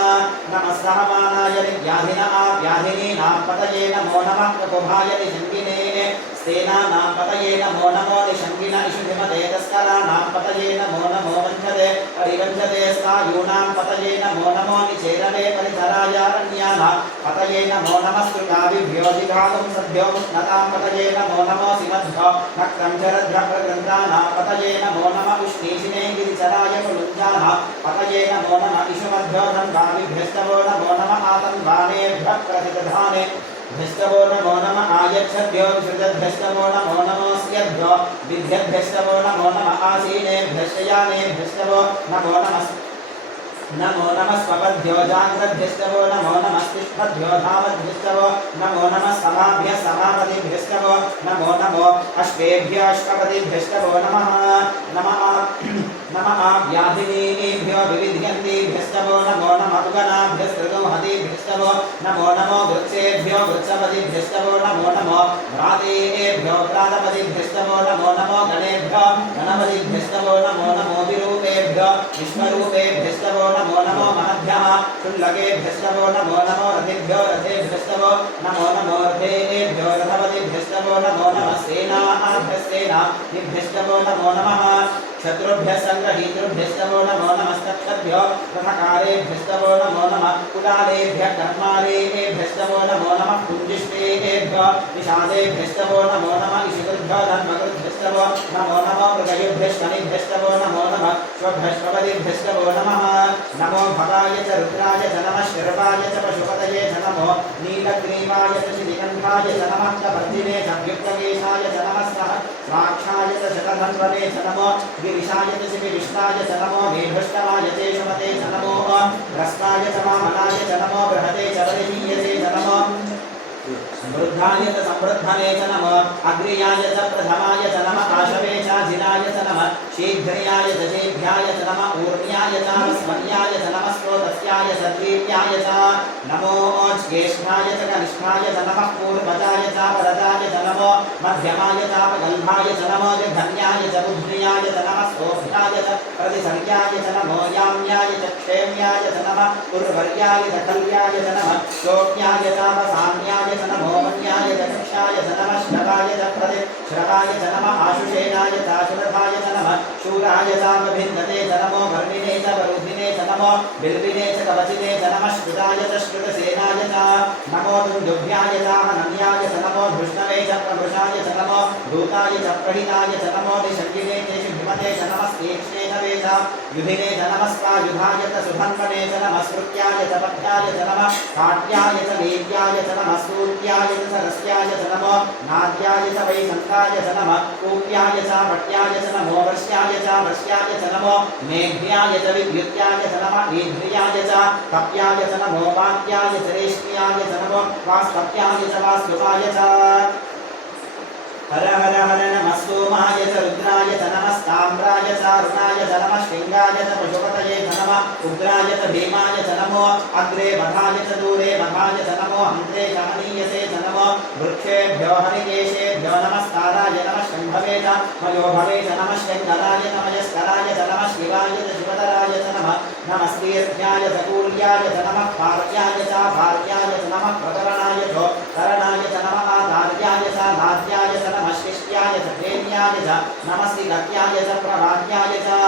नमः सहमानाय व्याधिनः व्याधिनीनां पतये नमो नमः प्रकुभाय निशङ्गिने सेनानां पतये नमो नमो निशङ्गिन इषुधिमते तस्कराणां पतये नमो नमो वञ्चते परिवञ्चते स्थायूनां पतये नमो नमो निचेरवे परिसरायारण्यानां पतये नमो नमस्कृताभिभ्यो जिघातुं सद्यो मुष्णतां पतये नमो नमो सिमद्भ्यो नक्तं चरद्भ्यप्रग्रन्थानां पतये नमो नमः उष्णीशिने गिरिचराय कुलुञ्जानां पतये नमो नमः इषुमद्भ्यो धन्वाभिभ्यस्तवो नमो नमः आतन्वानेभ्यः प्रतिदधाने भ्यस्तवो नमो नमः आयच्छद्भ्यो विसृजद्भ्यस्तवो नमो नमोऽस्यद्भ्यो विद्यद्भ्यस्तवो नमो नमः आसीनेभ्यश्चयानेभ्यस्तवो नमो नमः नमो नमः स्वपद्भ्यो जाग्रद्भ्यस्तवो नमो नमः तिष्ठद्भ्यो धावद्भ्यस्तवो नमो नमः समाभ्यः समापदिभ्यस्तवो नमो नमो अश्वेभ्यः अश्वपदिभ्यस्तवो नमः नमः व्याधिनीभ्यो विविध्यन्तीभ्यस्तवो नमो नमः उगनाभ्यस्तृगोहतीभ्यस्तवो नमो नमो वृक्षेभ्यो वृक्षपदिभ्यस्तवो नमो नमो व्रातेभ्यो व्रातपदिभ्यस्तवो नमो नमो गणेभ्यो गणपतिभ्यस्तवो नमो नमो विरूपेभ्यो विश्वरूपेभ्यस्तवो नमो नमो महद्भ्यः शुल्लकेभ्यस्तवो नमो नमो रथेभ्यो रथेभ्यस्तवो नमो नमो रथेभ्यो रथपतिभ्यस्तवो नमो नमः सेनाभ्यस्तेनाभ्यस्तवो नमो नमः शत्रुभ्यः संग्रहीतृभ्यस्तवो नमो नमस्तक्षद्भ्यो रथकारेभ्यस्तवो नमो नमः कुलालेभ्यः कर्मारेभ्यस्तवो नमो नमः कुञ्जिष्टेभ्यो निषादेभ्यस्तवो नमो नमः इषिकृभ्यो धन्वकृभ्यस्तवो नमो नमो मृगयुभ्यश्वनिभ्यस्तवो नमो नमः श्वभ्यश्वपदिभ्यस्तवो नमः नमो भवाय च रुद्राय च नमः शर्वाय च पशुपतये च नमो नीलग्रीवाय च शितिकण्ठाय च नमः कपर्दिने च व्युक्तकेशाय च नमः स्वाक्षाय च शतधन्वने च नमो गिरिशाय च शिविविष्टाय च नमो मेघष्टवाय च शमते च नमो भ्रष्टाय च वामनाय च नमो बृहते च वरिणीयते च नमो समृद्धाय च समृद्धने च नमः अग्र्याय च प्रथमाय च नमः आशवे च जिनाय च नमः शीघ्र्याय च जेभ्याय च नमः ऊर्ण्याय च स्मर्याय च नमः स्रोतस्याय च द्वीप्याय च नमो ज्येष्ठाय च कनिष्ठाय च नमः पूर्वजाय च वरदाय च नमो मध्यमाय च अपगल्भाय च नमो धन्याय च बुद्ध्याय च नमः स्तोभ्याय च प्रतिसर्याय च नमो याम्याय च क्षेम्याय च नमः उर्वर्याय च कल्याय च नमः शोक्याय च वसाम्याय च नमो मन्याय च कक्षाय च नमः श्रवाय च प्रतिश्रवाय च नमः आशुषेणाय च आशुरथाय च नमः शूराय च भिन्दते च नमो वर्णिने च वरुधिने च नमो बिल्विने च कवचिने च नमः श्रुताय च श्रुतसेनाय च नमो दुन्दुभ्याय च हनन्याय च नमो धृष्णवे च प्रभृशाय च नमो दूताय च प्रहिताय च नमो निषङ्गिने च शुभिमते च नमः तीक्ष्णेधवे च युधिने च नमस्कायुधाय च सुधन्वने च नमः स्मृत्याय च पथ्याय च नमः काट्याय च वीर्याय च नमः सूर्याय च सरस्याय च नमो नाद्याय च वैसन्ताय च नमः कूप्याय च भट्याय च नमो वर्ष्याय च नमो मेघ्याय च विद्युत्याय च नमः ईध्र्याय च तप्याय च नमो वाक्याय च रेष्म्याय च नमो वास्तप्याय च वास्तुवाय च हर हर हर नमः सोमाय च रुद्राय च नमस्ताम्राय च अरुणाय च नमः श्रृंगाय च पशुपतये च नमः उग्राय च भीमाय च नमो अग्रे वधाय च दूरे वधाय च नमो हन्त्रे च हनीयसे च नमो वृक्षेभ्यो हरिकेशेभ्यो नमस्काराय नमः शम्भवे च मयोभवे च नमः शङ्कराय नमयस्कराय च नमः शिवाय च शिवतराय च नमः नमस्तीर्थ्याय च कूर्याय च नमः पार्याय च भार्याय च नमः प्रकरणाय च करणाय च नमः आधार्याय च नाद्याय च नमः शिष्ट्याय च धेन्याय च नमस्तिगत्याय च प्रभात्याय च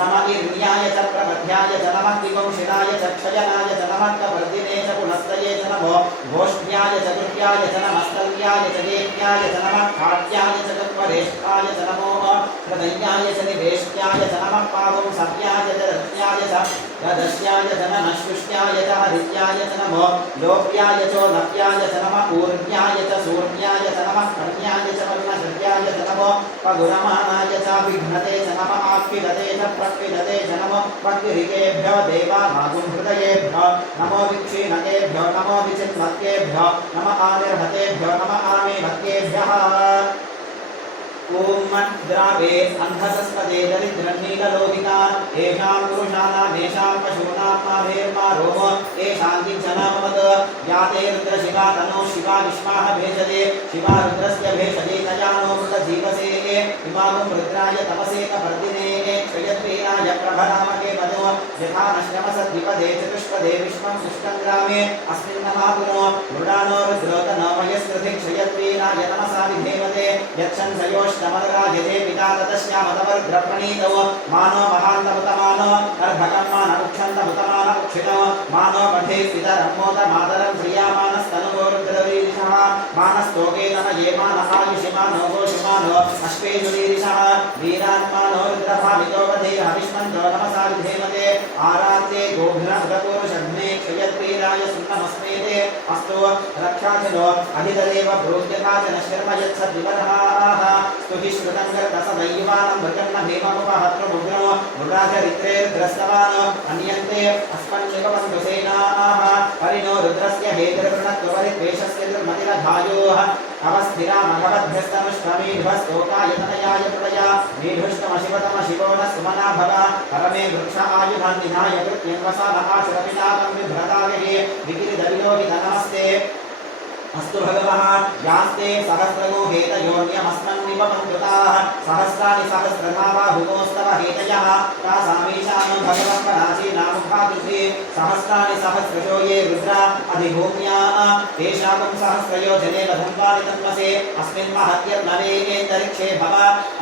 नमः इर्ण्याय च प्रबध्याय च नमः विवंशिनाय च क्षयनाय च नमः कवर्धिने च पुनस्तये च नमो घोष्ण्याय च कृत्याय च नमस्तल्याय च देव्याय च नमः खाट्याय च कत्वरेष्ठाय च नमो हृदयाय च निवेष्ट्याय च नमः पावं सत्याय च रत्याय च रदस्याय च नमः शुष्ट्याय च हरित्याय च नमो लोप्याय च लप्याय च नमः ऊर्ध्याय च सूर्याय च नमः कर्ण्याय च वर्णशर्याय च नमो पगुरमाणाय च विघ्नते च नमः आक्विदते च प्रक्विदते च नमो वक्तिरिकेभ्यो देवानागुं हृदयेभ्यो नमो विक्षीणकेभ्यो नमो विचिन्मत्केभ्यो नमः आनिर्हतेभ्यो नमः आमेमत्केभ्यः ओम द्रावे अंधसस्पदे दरिद्रनीललोहिता येषां पुरुषाणाम् येषां पशूनां माभेर्मा रोम येषां किञ्चनामवद याते रुद्रशिवा तनो शिवा विश्वाः भेषजे शिवा रुद्रस्य भेषजे तयानो मृतजीवसे इमागुं रुद्राय तमसे कपर्दिने क्षयद्वीराय प्रभरामके मदो यथा नश्यमसद्विपदे चतुष्पदे विश्वं पुष्टं ग्रामे अस्मिन् नमापुनो मृडानो रुद्रोतनमयस्कृति क्षयद्वीराय तमसा विधेमते यच्छन् सयोष्टमदराजते पिता ततस्यामदवर्ग्रप्रणीतौ मानो महान्तमुतमानो अर्भकं मानमुक्षन्तमुतमानमुक्षितो मानो पठे पितरम्मोत मातरं प्रियामानस्तनुगोरुद्रवीरिषः मानस्तोके नम ये मानः आयुषिमानो गोषिमानो अश्वेजुरीरिषः वीरात्मानो रुद्रभावितो वधेर्हविष्मन्तो नमसा विधेमते आरात्ये गोघ्नमुदपुरुषघ्ने क्षयद्वीराय सुन्नमस्मेते अस्तु रक्षाचलो अधितदेव प्रोद्यथा च न शर्म यत्सद्विपदः स्तुति श्रुतं कर्तसदैवानं भजन्न भीममुपहत्रमुग्रो मुराजरित्रेर्ग्रस्तवान् अन्यन्ते अस्मन्निपवन्तु सेनाः हरिणो रुद्रस्य हेतुर्वृणत्वरिद्वेषस्य दुर्मतिरधायोः अवस्थिरामघवद्भ्यस्तनुष्वमीढ्वस्तोकायतनयाय प्रलया मीढुष्टमशिवतमशिवो न सुमना भव परमे वृक्ष आयुधान् निधाय कृत्यं वसान आशुरपिताकं बिभ्रताविः विकिरिदविलोहितनमस्ते अस्तु भगवः यास्ते सहस्रगो हेतयोन्यमस्मन्निपपन्तुताः सहस्राणि सहस्रनाबाहुगोस्तव हेतयः तासामीशानो भगवत्पराचीनामुखाकृति सहस्राणि सहस्रशो ये रुद्रा अधिभूम्या तेषाकं सहस्रयो जने वधन्वानि तन्वसे अस्मिन् महत्यर्नवेन्तरिक्षे भव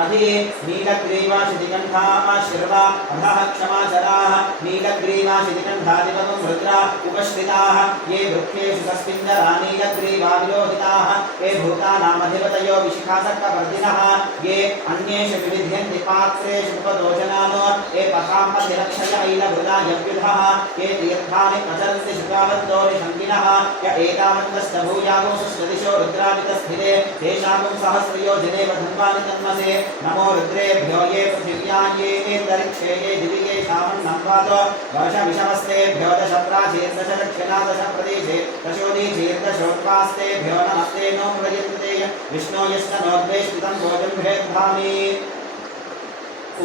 अधि नीलग्रीवाशितिकण्ठाः शिर्वा अधः क्षमाचराः नीलग्रीवाशितिकण्ठादिपगं रुद्रा उपश्रिताः ये वृक्षेषु सस्मिन्दरा नीलग्री विलोहिताः ये भूतानामधिपतयो विशिखासक्तवर्धिनः ये अन्येषु विविध्यन्ति पात्रेषु उपदोषणानो ये पथामधिरक्षय ऐलभृदायव्युधः ये तीर्थानि प्रचरन्ति शुकावन्तो निशङ्किनः य एतावन्तश्च भूयागोषु दिशो रुद्रादितस्थिरे तेषां सहस्रयो जने वधन्वानि तन्मसे नमो रुद्रेभ्यो ये पृथिव्या ये तरिक्षे ये दिवि ये शामन्नम्वातो वर्षविषमस्तेभ्यो दश प्राचीर्दश दक्षिणादश प्रदेशे दशोदीचीर्दशोत्पास्तेभ्यो नमस्ते नो प्रयन्ते विष्णो यश्च नोद्वेष्टितं भोजं भेद्धामि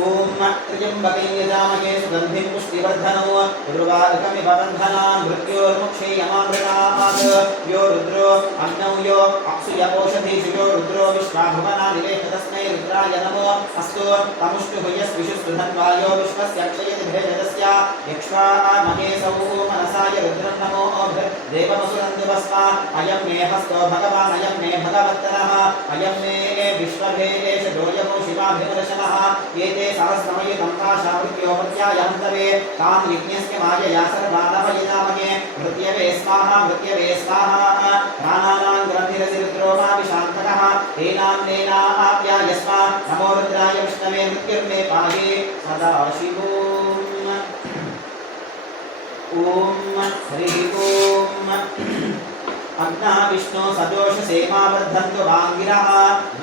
ओम त्र्यंबके यजामहे सुगन्धिं पुष्टिवर्धनो उर्वारुकमिव बन्धनान् मृत्योर्मुक्षीयमामृतात् यो रुद्रो अग्नौ यो अप्सुयपोषधीषु यो रुद्रो विश्वाभुवनानि वेद तस्मै रुद्राय नमो अस्तु तमुष्टुः यस्विषुस्रुधन्वायो विश्वस्य क्षयति भेदस्य यक्ष्वामहे सौः मनसाय रुद्रं नमो देवमसुरन्दिवस्मा अयं मे हस्तो भगवान् अयं मे भगवत्तरः अयं मे विश्वभेदेश दोयमो शिवाभिदर्शनः एते सहस्रमयुतं काशामृत्यो मृत्यायहन्तवे तान् यज्ञस्य मायया सर्वानवयजामहे मृत्यवे स्वाहा प्राणानां ग्रन्थिरसिरुद्रो मा विशान्तकः तेनाम्नेनाप्यायस्मा नमो रुद्राय विष्णवे मृत्युर्मे पाहि सदाशिवो ॐ हरिः ॐ अग्ना विष्णु सजोष सेमा वर्धन्तु वांगिरः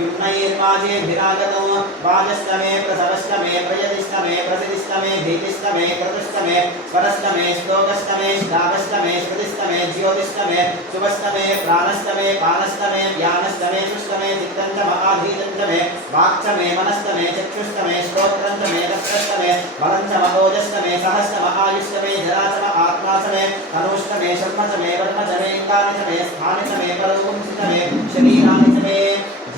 युम्नैर्वाजेभिरागतो वाजस्तमे प्रसवस्तमे प्रयतिस्तमे प्रसिदिस्तमे भीतिस्तमे क्रतुस्तमे स्वरस्तमे श्लोकस्तमे श्लाघस्तमे स्मृतिस्तमे ज्योतिस्तमे शुभस्तमे प्राणस्तमे पानस्तमे ज्ञानस्तमे सुस्तमे चित्तन्तम आधीतन्तमे वाक्चमे मनस्तमे चक्षुस्तमे श्रोत्रन्तमे रक्तस्तमे बलञ्चम ओजस्तमे सहस्तम आयुष्तमे जराचम आत्माचमे तनुष्टमे शर्मचमे वर्मचमे इंगानिचमे स्थानिचमे परगुंसितमे शरीरानिचमे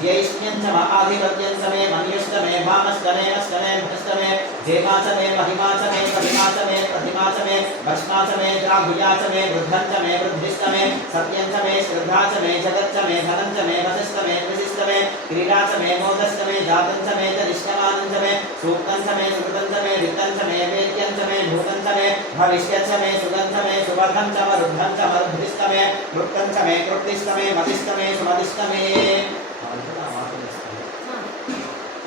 ज्यैष्ण्यंचम आधिपत्यंचमे मन्युष्टमे भामस्तमे अस्तमे भस्तमे जेमाचमे महिमाचमे महिमाचमे प्रतिमाचमे भस्माचमे द्राहुयाचमे वृद्धंचमे वृद्धिस्तमे सत्यंचमे श्रद्धाचमे जगच्चमे धनंचमे वसिस्तमे विशिष्टमे क्रीडाचमे मोदस्तमे जातंचमे जनिष्ठमानंचमे सूक्तंचमे सुकृतंचमे वित्तंचमे वेद्यंचमे भूतंचमे भविष्यंचमे सुगंधचमे सुवर्धंचम रुद्धंचम रुद्धिस्तमे वृत्तंचमे कृत्तिस्तमे मतिस्तमे सुमतिस्तमे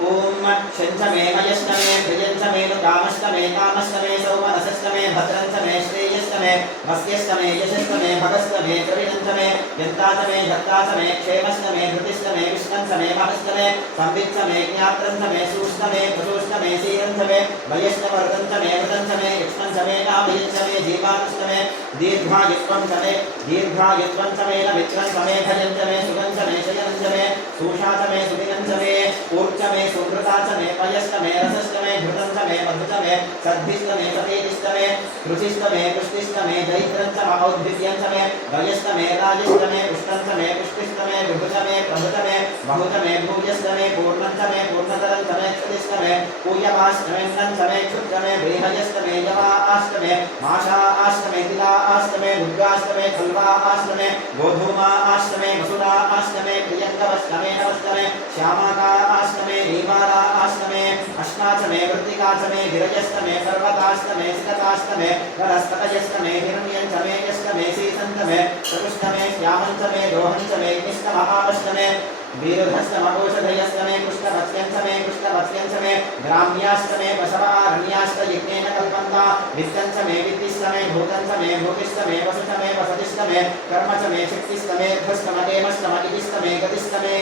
ओम शंचमे मयस्तमे प्रियंचमे कामस्तमे कामस्तमे सौमनसस्तमे भद्रंचमे श्रेयस्तमे मस्यस्तमे यशस्तमे भगस्तमे त्रिविधंचमे यन्ताचमे धत्ताचमे क्षेमस्तमे धृतिस्तमे विष्णंचमे महस्तमे संवित्तमे ज्ञात्रंचमे सूष्टमे प्रसूष्टमे सीरंचमे वयस्तमर्दंचमे मृदंचमे यक्ष्मंचमे नाभयंचमे जीवानुष्टमे दीर्घायुत्वंचमे दीर्घायुत्वंचमे नमित्रंचमे भयंचमे सुगंचमे शयनंचमे सूषाचमे सुदिनंचमे ऊर्चमे सुमृताचमे पयस्तमे रसस्तमे घृतंचमे मधुचमे सद्भिस्तमे सतेजिस्तमे रुचिस्तमे पुष्टिस्तमे दैत्रंचम औद्भिद्यंचमे वयस्तमे राजस्तमे पुष्टंचमे पुष्टिस्तमे विभुचमे प्रभुचमे बहुचमे भूयस्तमे पूर्णंचमे पूर्णतरंचमे क्षुतिस्तमे पूयवास्तमे नंचमे क्षुद्रमे बृहयस्तमे यवास्तमे माषास्तमे तिलास्तमे दुर्गास्तमे खल्वास्तमे गोधूमास्तमे वसुरास्तमे प्रियंगवस्तमे नवस्तमे श्यामाकास्तमे नीवारास्तमे अष्टाचमे वृत्तिकाचमे गिरजस्तमे पर्वतास्तमे सिकतास्तमे वनस्पतयस्तमे हिरण्यंचमे यस्तमे सीसन्तमे चतुष्टमे श्यामंचमे दोहंचमे निष्कमहावस्तमे वीरधस्तमघोषधयस्तमे कुष्ठवत्स्यंचमे कुष्ठवत्स्यंचमे ग्राम्यास्तमे वसवारण्यास्त यज्ञेन कल्पन्ता वित्तंचमे वित्तिस्तमे भूतंचमे भूतिस्तमे वसुचमे वसतिस्तमे कर्मचमे शक्तिस्तमे ध्वस्तम एमस्तम इतिस्तमे गतिस्तमे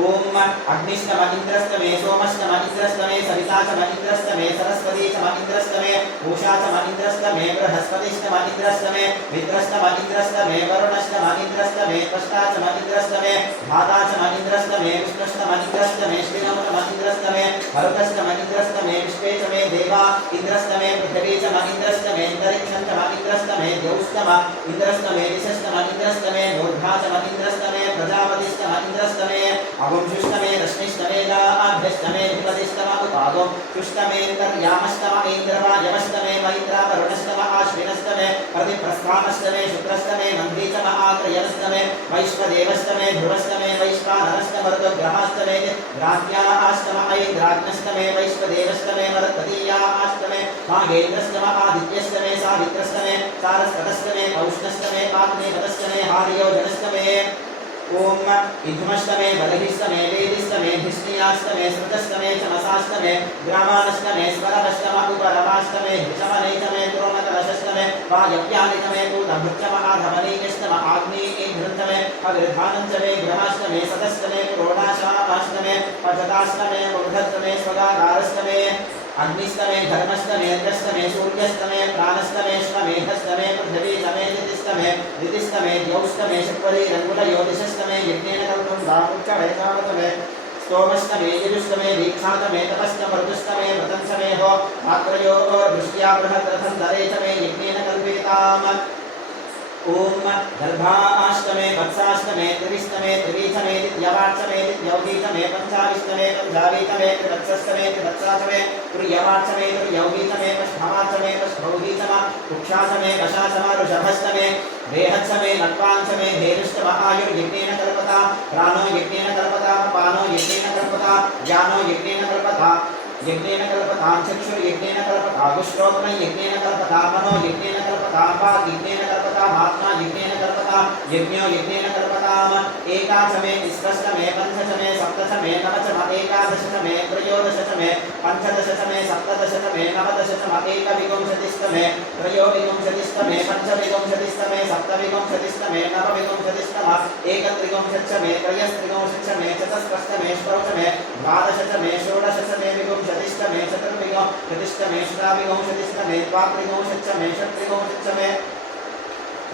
ओम अग्निष्टम इंद्रस्तमे सोमष्टम इंद्रस्तमे सविताचम इंद्रस्तमे सरस्वतीचम इंद्रस्तमे उषाचम इंद्रस्तमे बृहस्पतिष्टम इंद्रस्तमे मित्रस्तम इंद्रस्तमे वरुणष्टम इंद्रस्तमे त्वष्टाचम इंद्रस्तमे भाताचम इंद्रस्तमे विष्णुष्टम इंद्रस्तमे श्रीनमतम इंद्रस्तमे मरुतष्टम इंद्रस्तमे विश्वेचमे देवा इंद्रस्तमे पृथ्वीचम इंद्रस्तमे अंतरिक्षंचम इंद्रस्तमे द्यौष्टम इंद्रस्तमे दिशष्टम इंद्रस्तमे मूर्धाचम इंद्रस्तमे प्रजापतिष्टम इंद्रस्तमे अवंशुष्टमे रश्मिष्टमे आभ्यष्टमे धिपतिष्टम उपागो शुष्टमेन्द्रयामष्टम इंद्रवायमष्टमे मैत्रावरुणष्टम आश्विनष्टमे प्रतिप्रस्थानष्टमे शुक्रष्टमे मन्त्रीचम आत्रयनष्टमे वैश्वदेवष्टमे ध्रुवष्टमे वैश्वानरष्टमरुद्रग्रहाष्टमे ग्राह्याष्टम ऐन्द्राग्नष्टमे वैश्वदेवष्टमे मरुत्पतीयाष्टमे माघेन्द्रष्टम आदित्यष्टमे सावित्रष्टमे सारस्वतष्टमे पौष्णष्टमे आग्नेयपदष्टमे हार्योजनष्टमे ओम इधुमष्टमे बलहिष्टमे वेदिष्टमे धिष्णियाष्टमे श्रुतष्टमे चमसाष्टमे ग्रामानष्टमे स्वरवष्टम उपरवाष्टमे हिचमनैतमे द्रोणकलशष्टमे वायव्यानितमे पूतभृत्यम आधमनीयष्टम आग्नेयघृन्तमे अग्रधानञ्चमे ग्रहाष्टमे सदष्टमे पुरोडाशामाष्टमे पचदाष्टमे मूर्धत्तमे स्वगाकारष्टमे अग्निष्टमे धर्मष्टमे अग्रष्टमे सूर्यष्टमे प्राणष्टमेष्टमेधष्टमे पृथ्वीष्टमे दितिष्टमे द्यौष्टमे शुक्वरी रङ्गुलयोदिषष्टमे यज्ञेन कल्पं दामुच्चमेतावतमे स्तोमष्टमे यजुष्टमे दीक्षातमे तपष्टमर्दुष्टमे व्रतंसमे हो आत्रयो दृष्ट्या बृहद्रथं दरेचमे यज्ञेन कल्पेताम् ओम गर्भाष्टमे वत्साष्टमे त्रिविष्टमे त्रिवीचमे द्यवार्चमे द्यौगीचमे पंचाविष्टमे पंचावीचमे त्रिवत्सष्टमे त्रिवत्साचमे त्रियवार्चमे त्रियौगीचमे पष्ठवाचमे पष्ठौगीचम कुक्षाचमे वशाचम ऋषभष्टमे वेहत्समे नट्वांचमे धेनुष्टम आयुर्यज्ञेन कल्पता प्राणो यज्ञेन कल्पता पानो यज्ञेन कल्पता ज्ञानो यज्ञेन कल्पता यज्ञेन कल्पता चक्षुर्यज्ञेन कल्पता गुष्टोत्म यज्ञेन कल्पता मनो यज्ञेन कल्पता वाक् यज्ञेन कल्पता आत्मा यज्ञेन कल्पता यज्ञो यज्ञेन कल्पता एकाम एकाच मे तिस्रश्च मे पञ्चच मे सप्तच मे नवच म एकादशच मे त्रयोदशच मे पञ्चदशच मे सप्तदशच मे नवदशच म एकविंशतिश्च मे त्रयोविंशतिश्च मे पञ्चविंशतिश्च मे सप्तविंशतिश्च मे नवविंशतिश्च म एकत्रिंशच्च मे त्रयस्त्रिंशच्च मे चतुष्पश्च मे षोडश मे द्वादशच मे षोडशच मे विंशतिश्च मे चतुर्विंशतिश्च मे षडाविंशतिश्च मे द्वात्रिंशच्च मे षट्त्रिंशच्च मे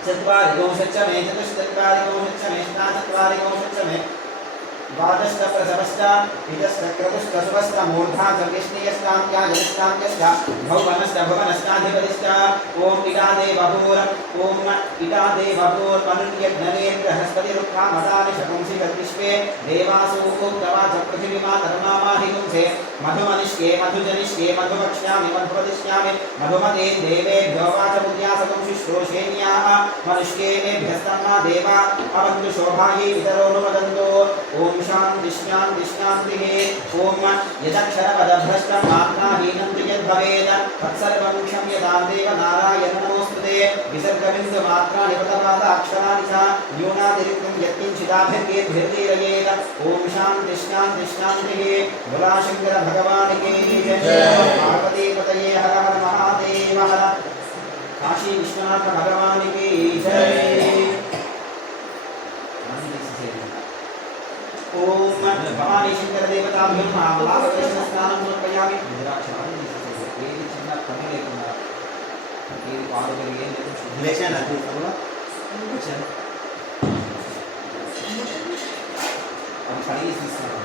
चत्वारिंशच्च मे चतुश्चत्वारिंशच्च मे षट्चत्वारिंशच्च मे द्वादश्च प्रथमश्च द्वितीयश्च क्रतुश्च शुभश्च मूर्धा च कृष्णीयश्चान्त्याजनिष्ठान्त्यश्च भुवनश्च भुवनश्चाधिपतिश्च ॐ इडादेवभूर् ॐ इडादेवभूर्मनुन्यज्ञनेन्द्रहस्पतिरुक्मामदानि शकुंसि तद्विश्वे देवासु उक्तवाच पृथिवीमा धर्मामाहिगुंसे मधुमनिष्ये मधुजनिष्ये मधुवक्ष्यामि मधुवदिष्यामि मधुमते देवेभ्यो वाचमुद्यासकं शुश्रूषेण्याः मनुष्येभ्यस्तमा देवा अवन्तु शोभायै वितरोनुमदन्तो ॐ शान्ति शान्ति शान्तिः ॐ यदक्षरपदभ्रष्टं मात्राहीनं तु यद्भवेत् तत्सर्वं क्षम्यतां देव नारायण नमोऽस्तुते विसर्गबिन्दुमात्राणि पदपादाक्षराणि च न्यूनातिरिक्तं यत्किञ्चिदाभिर्येत् ॐ शान्ति शान्ति शान्तिः भोलाशङ्कर भगवान् की जय पार्वतीपतये हर हर महादेव हर काशी विश्वनाथ भगवान् की जय ओम भवानी शंकर देवताभ्यो नमः स्नानं समर्पयामि रुद्राक्षमानि ఏది చిన్న పని లేకుండా ఏది పాడుకొని ఏం లేదు శుద్ధలేశాను అది కూడా అది కడిగి తీస్తాను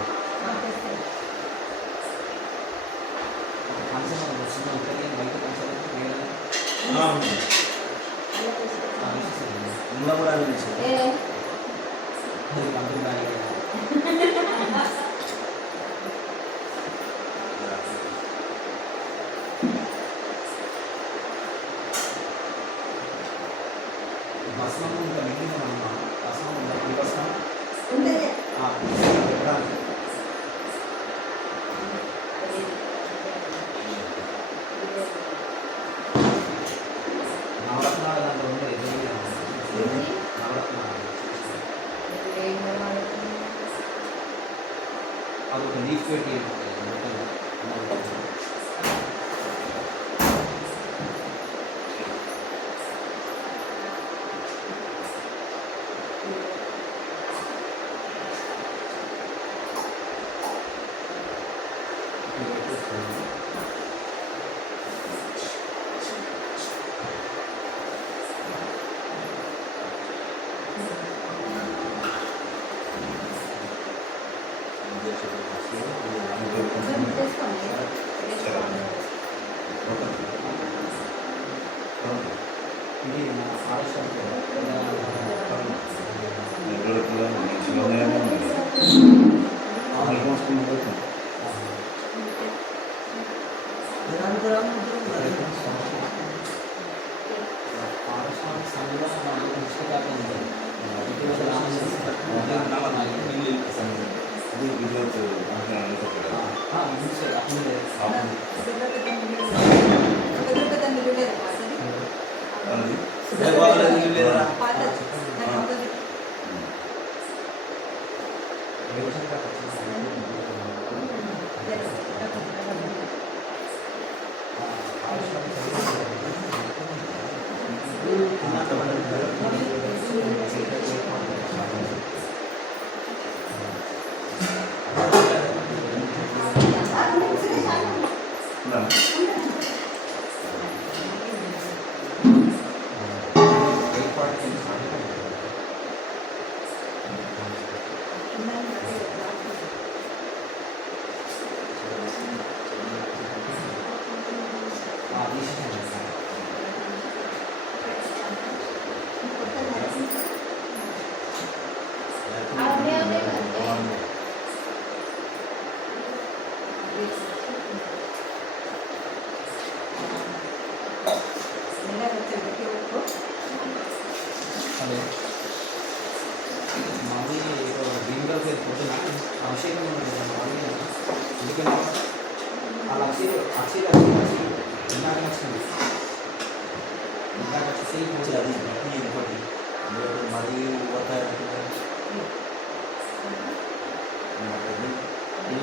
పంచమ చిన్న ఉంటుంది బయట పంచమ కూడా కూడా భస్మం ఇంకా మిగిలిన భస్మం ఈ భస్మం నవరత్నాలు దాంట్లో ఉండేది నవరత్నాలు అదొక లీఫ్ పెట్టి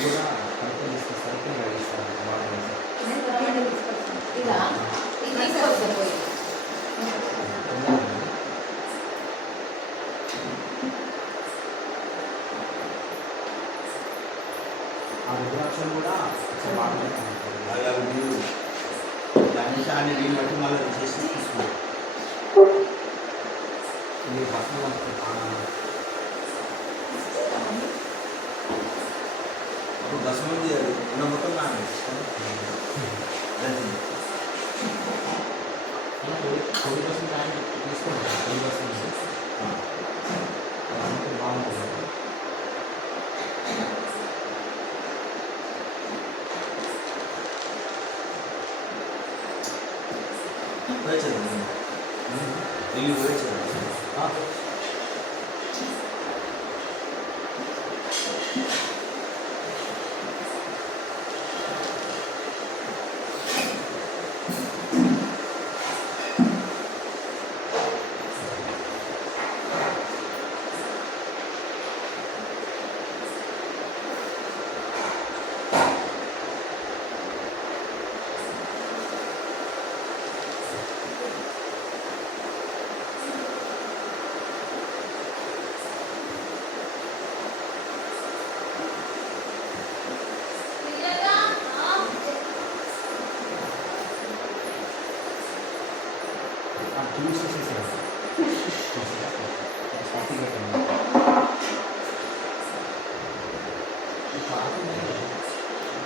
కూడా కరెక్ట్గా తీసుకొస్తారు కడిగిస్తారు ఇదా ఇది తీసుకొచ్చారు పోయి ఆ రుద్రాక్షలు కూడా అలా నీళ్ళు దాన్ని చాన్ని నీళ్ళు బట్టి మళ్ళీ తీసేసి తీసుకుంటాం. మీరు భస్మం అప్పుడు బస్సు మంది ఉన్న మొత్తం నాన్న పొడి బస్సు టైం తీసుకుంటాం పొడి బస్సు బాగుంటుంది పోయించదు ఇల్లు పోయించదు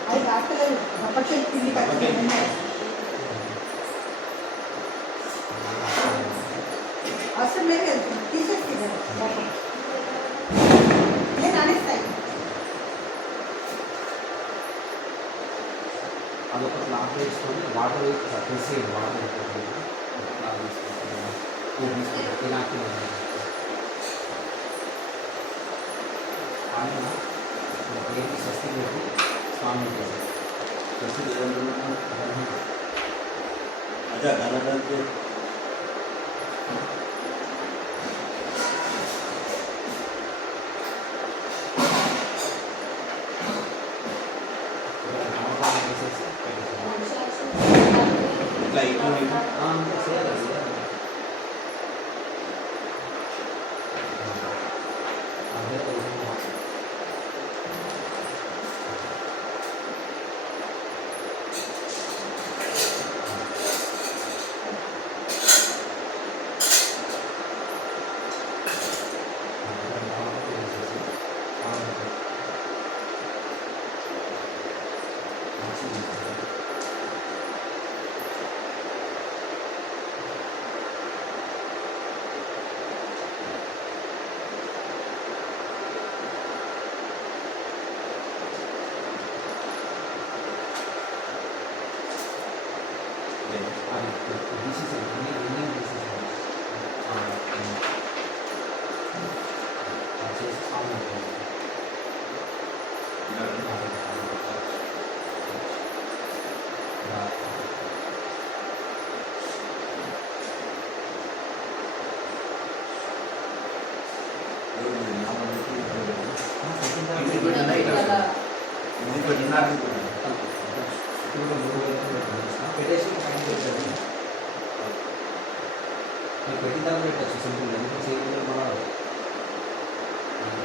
అది కాస్తలేదు అప్పటి తిండి అవసరం లేదు తీసేసి నేను అనేస్తాయి అదొక క్లాత్ వేసుకొని వాటర్ తీసేయండి వాటర్ ఇలాంటి ఆయన ఏంటి స్వస్తి పెట్టి స్వామి అదే కనడానికి నామకాలం వేసేసి ఇట్లా ఇట్లా అంతే చేయాలి అదే పెట్టేసి పెట్టిన తర్వాత పెట్టచ్చు సింపుల్ ఎందుకంటే సింపుల్ మన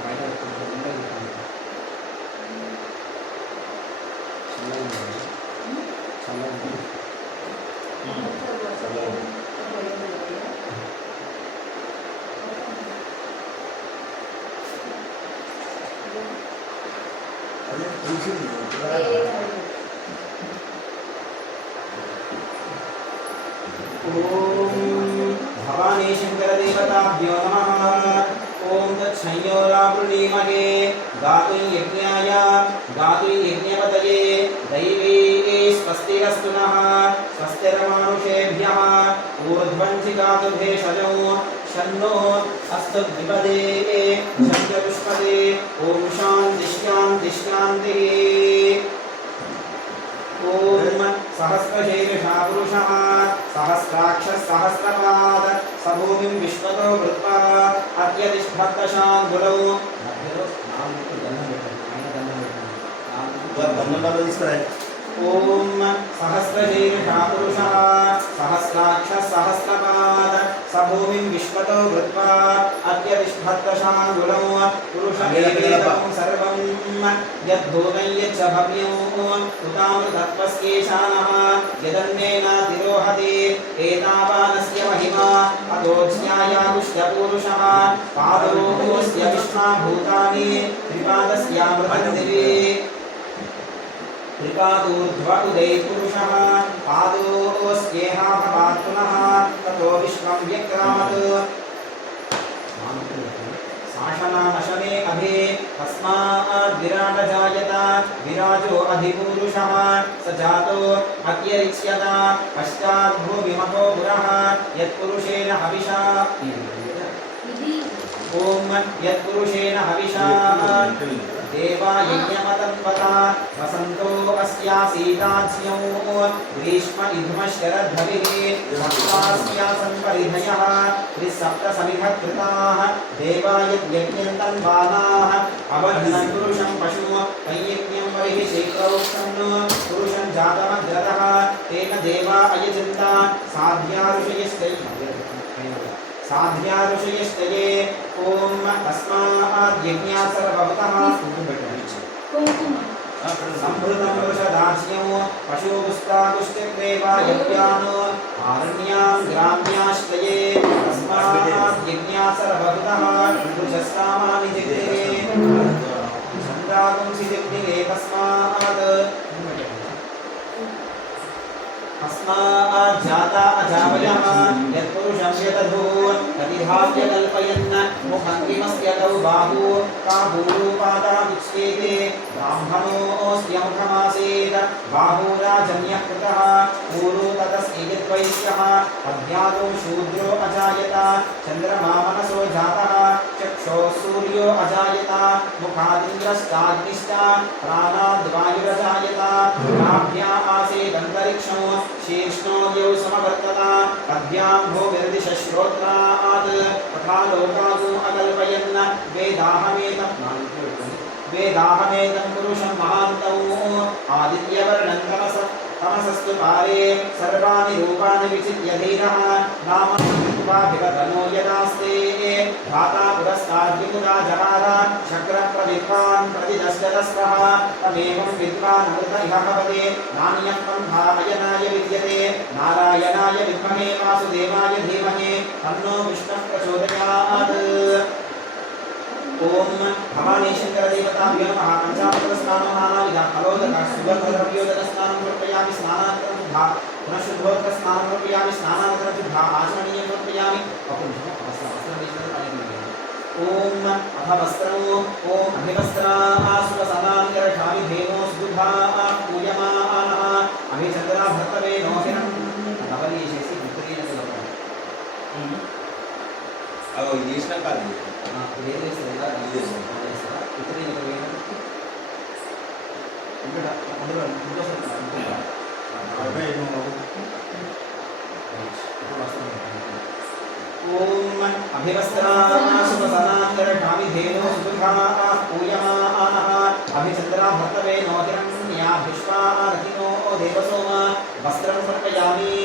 బయట అదే చూసింది भवानी शंकर देवताभ्यो नमः। ओम तत्संयोरावृणीमहे गातुर्यज्ञपतये दैवे स्वस्तिरस्तु नः स्वस्तिर्मानुषेभ्यः ऊर्ध्वञ्चि गातु भेषजो शन्नो अस्तु द्विपदे शङ्खपुष्पदे ओम शान्ति शान्ति शान्तिः। ओम सहस्रशीर्षा पुरुषः सहस्राक्षः सहस्रपाद सभूमिं विश्वतो वृत्वा अत्यतिष्ठत्तशान्धुरौ मध्यलो नाम దండం పెట్టండి ఆయన దండం పెట్టండి నామ బంధం డబ్బా తీసుకురా. ఓం సహస్రశీర్షా పురుషः సహస్రాక్ష సహస్రపాద సభూమిం విశ్వతో కృత్వా అత్యతిష్ఠత్తశాంగులం పురుషమేవేదం సర్వం యద్భూతం యచ్చ భవ్యం ఉతామృతత్వస్యేషానః యదన్నేనాతిరోహతి ఏతావానస్య మహిమా అతోజ్ఞాయాగుష్య పురుషः పాదోస్య విష్ణాభూతాని త్రిపాదస్యామృతదివి त्रिपादूर्ध्व उदय पुरुषः पादोस्येहा भवात् पुनः ततो विश्वं व्यक्रामत् शासनानशने अभे तस्मात् विराट जायत विराजो अधिपुरुषः स जातो अत्यरिच्यत पश्चात् भूमिमहो पुरः यत्पुरुषेण हविषा ओम यत्पुरुषेण हविषा देवा यज्ञमतन्वता वसन्तो अस्यासीदाज्ञो ग्रीष्म इधुमशरद्भविः सप्तास्यासन् परिधयः त्रिसप्तसमिधः कृताः देवा यज्ञं तन्वानाः अवधनं पुरुषं पशु तैयज्ञं वरिः शेखरोक्षं पुरुषं जातमग्रतः तेन देवा अयजन्ता साध्या ऋषयश्चये ओम तस्मात् यज्ञात् सर्वभूतः संभृतं वृषदाज्ञो पशुपुस्तादुष्टिर्देवा यज्ञान् आरण्यां ग्राम्याश्चये तस्मात् यज्ञात् सर्वभूतः वृषस्तामानि जिग्रे छन्दागुंसि जिग्रे तस्मात् अस्मात् जाता अजावयः यत्पुरुषं यदधून् प्रतिभाव्य कल्पयन् मुखं किमस्य तौ बाहू काबूरूपादामुच्येते ब्राह्मणोऽस्य मुखमासीत् बाहूराजन्यः कृतः ऊरू ततस्ति यद्वैश्यः अध्यातो शूद्रो अजायत चन्द्रमा मनसो जातः चक्षोः सूर्यो अजायत मुखादिन्द्रश्चाग्निश्च प्राणाद्वायुरजायत नाभ्या आसीदन्तरिक्षं शीर्ष्णो द्यौ समवर्तत पद्भ्यां भूमिर्दिशश्रोत्रात् तथा लोकादो अकल्पयन् वेदाहमेतं पुरुषं महान्तौ आदित्यवर्णं तमसस्तु पारे सर्वाणि रूपाणि विचित्य धीरः नाम कृत्वाभिवदनो यदास्ते धाता पुरस्ताद्विमुदा जहार शक्रप्रविद्वान् प्रतिदशदस्रः तमेवं विद्वान् अमृत इह भवते नान्यः पन्था अयनाय विद्यते नारायणाय विद्महे वासुदेवाय धीमहि तन्नो विष्णुः प्रचोदयात् ओम भवानी शंकर देवताभ्यो नमः पंचामृत स्नानं नानाविधः फलोदक सुगन्धद्रव्योदक स्नानं समर्पयामि स्नानानन्तरं शुद्धा पुनः शुद्धोदक स्नानं समर्पयामि स्नानानन्तरं शुद्धा आचमनीयं समर्पयामि ओम अथ वस्त्रं ओम अभिवस्त्राः सुवसनानिकरठामि धेनो सुदुधा पूयमानः अभिचन्द्रा भर्तवे नोहिरं नवली చేసి ముక్తిని కలుగుతాం అగో ఇది చేసినా కాదు వేరే సరిగా ఇది చేస్తారా ఇతని కలుగుతాం ఇక్కడ అందులో ओम अभिवस्त्राः सुवसनानिकरठामि धेनो सुदुघाः पूयमानः अभिचन्द्रा भर्तवे नोहिरण्याभिश्वा रथिनो देवसोम वस्त्रं समर्पयामि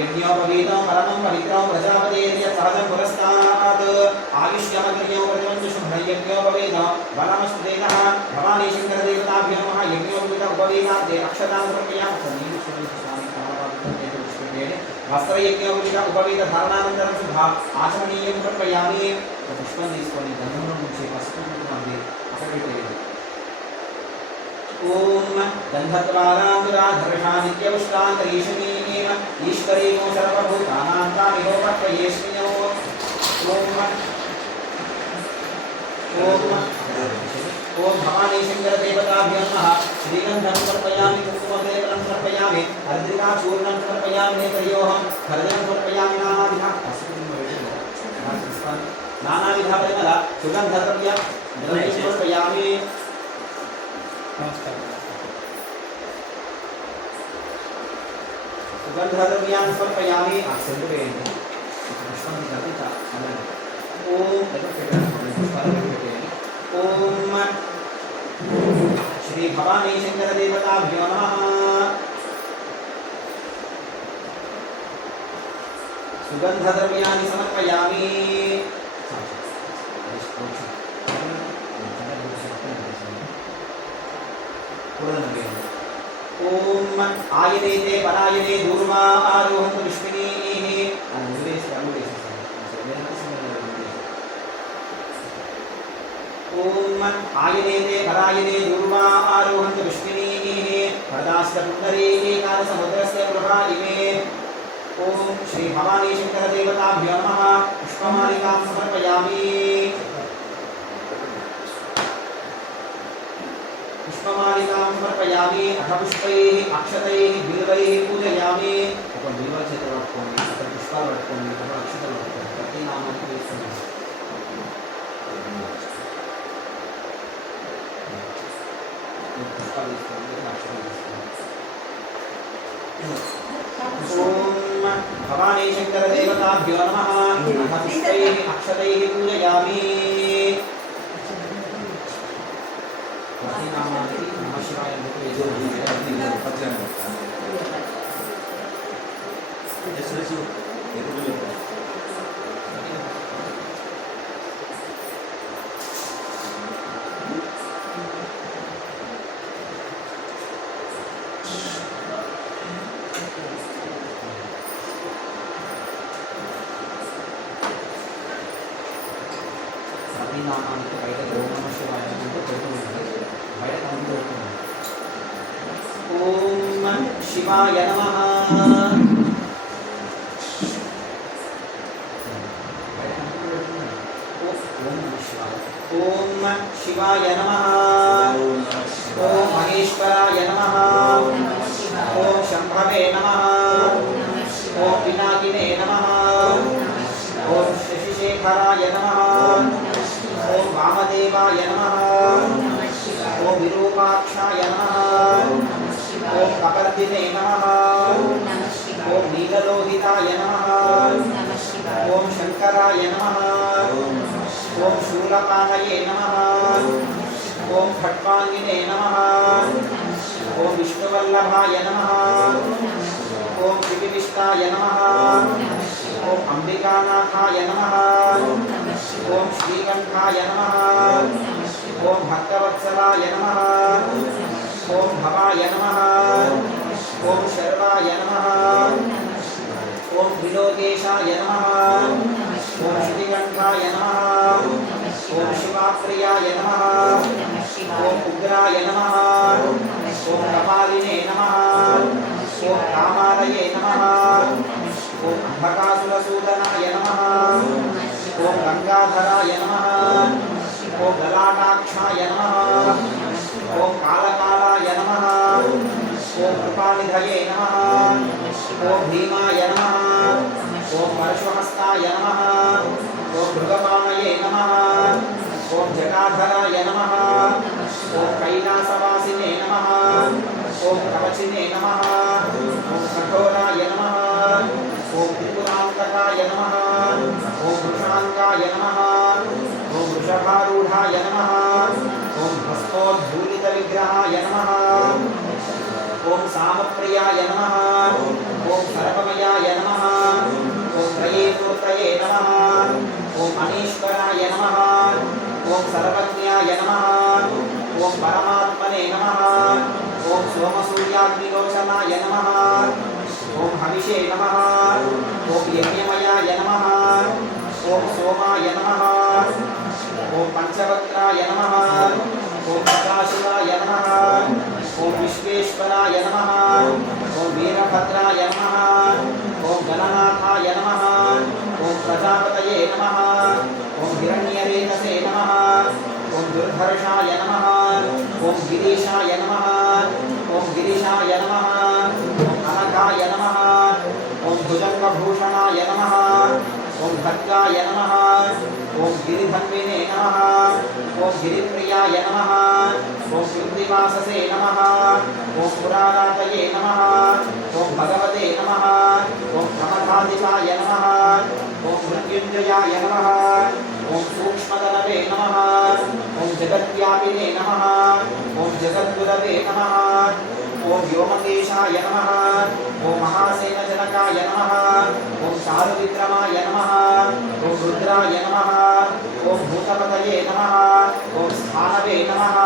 यज्ञोपवीतं परमं पवित्रं प्रजापतेर्य सहजं पुरस्तात् आयुष्यमग्र्यो प्रतिमन्तु शुभ्रं यज्ञोपवीतं वनमस्तुतेनः भवानी शङ्करदेवताभ्यो नमः यज्ञोपवीत उपवीतान्ते अक्षतां समर्पयामि वस्त्रयज्ञोपवीत उपवीत धारणानन्तरं शुद्धा आचमनीयं समर्पयामि पुष्पं తీసుకొని గంధంలో నుంచి పసుపు కుంకుమంది అక్కడ పెట్టేది ओम गंधद्वारांतराधर्षानित्यवष्टान्तरीषणी ईश्वरीमो सर्वभूतानां तामिहोपत्वयेष्मिनो ओम भवानी शंकर देवताभ्यो नमः श्रीगंधं समर्पयामि कुंकुमदेवलं समर्पयामि हरिद्रिका चूर्णं समर्पयामि तयोहं हरदं समर्पयामि नानाविधा परिमल सुगंधद्रव्य समर्पयामि सुगंधद्रव्यान् समर्पयामि ओम श्री भवानी शंकर देवताभ्यो नमः सुगंधद्रव्याणि समर्पयामि ओम आयनेते परायने दूर्वा आरोहन्तु विष्णुनीः ओम आयनेते परायने दूर्वा आरोहन्तु विष्णुनीः वरदास्तपुण्डरीः कालसमुद्रस्य प्रभा इमे ओम श्री भवानी शंकर देवताभ्यो नमः पुष्पमालिकां समर्पयामि पुष्पमालिकां समर्पयामि अथ पुष्पैः अक्षतैः बिल्वैः पूजयामि ఒక బిల్వ చేత పట్టుకోండి అక్కడ పుష్పాలు పట్టుకోండి ఒక అక్షతలు పట్టుకోండి ప్రతి నామానికి వేస్తుంది पुष्पाలు తీసుకోండి అక్షతలు తీసుకోండి ओम भवानी शंकर देवताभ्यो नमः अथ पुष्पैः अक्षतैः पूजयामि ప్రతి నామానికి నమః శివాయ అని ప్రతి నామానికి బయట ఓం నమః శివాయ అని పెడుతుంది బయట కౌంట్ పెడుతుంది ఓం శివాయ నమః ओम शिवाय नमः ओम महेश्वराय नमः ओम शंभवे नमः ओम पिनाकिने नमः ओम शशिशेखराय नमः ओम वामदेवाय नमः ओम विरूपाक्षाय नमः ओम कपर्दिने नमः ओम नीललोहिताय नमः ओम शंकराय नमः ओम शूलपाणये नमः ओम खट्वांगिने नमः ओम विष्णुवल्लभाय नमः ओम श्रीविष्टाय नमः ओम अंबिकानाथाय नमः ओम श्रीकंठाय नमः ओम भक्तवत्सलाय नमः ओम भवाय नमः ओम शर्वाय नमः ओम त्रिलोकेशाय नमः ओम श्रीकंठाय नमः ओम शिवाप्रियाय नमः ओम उग्राय नमः ओम कपालिने नमः ओम कामालये नमः ओम अंबकासुरसूदनाय नमः ओम गंगाधराय नमः ओम ललाटाक्षाय नमः ओम कालकालाय नमः ओम कृपानिधये नमः ओम भीमाय नमः ओम परशुहस्ताय नमः ओम मृगपाणये नमः ओम जटाधराय नमः ओम कैलासवासिने नमः ओम कवचिने नमः ओम कठोराय नमः ओम त्रिपुरान्तकाय नमः ओम वृषाङ्गाय नमः ओम वृषभारूढाय नमः ओम भस्मोद्धूलितविग्रहाय नमः ओम सामप्रियाय नमः ओम सर्वमयाय नमः ओम त्रयीमूर्तये नमः ओम अनीश्वराय नमः ओम सर्वज्ञाय नमः ओम परमात्मने नमः ओम सोमसूर्याग्निलोचनाय नमः ओम हविषे नमः ओम यज्ञमयाय नमः ओम सोमाय नमः ओम पंचवक्त्राय नमः ओम सदाशिवाय नमः ओम विश्वेश्वराय नमः ओम वीरभद्राय नमः ॐ गणनाथाय नमः ॐ प्रजापतये नमः ॐ हिरण्यरेतसे नमः ॐ दुर्धर्षाय नमः ॐ गिरीशाय नमः ॐ गिरीशाय नमः ॐ अनघाय नमः ॐ भुजङ्गभूषणाय नमः ॐ भद्राय नमः ॐ गिरिधन्विने नमः ॐ गिरिप्रियाय नमः ॐ कृत्तिवाससे नमः ॐ पुरारातये नमः ॐ भगवते नमः ॐ प्रमथाधिपाय नमः ॐ मृत्युञ्जयाय नमः ॐ सूक्ष्मतरवे नमः ॐ जगद्व्यापिने नमः ॐ जगद्गुरवे नमः ॐ व्योमकेशाय नमः ॐ महासेनजनकाय नमः ॐ चारुविक्रमाय नमः ॐ रुद्राय नमः ॐ भूतपतये नमः ॐ स्थानवे नमः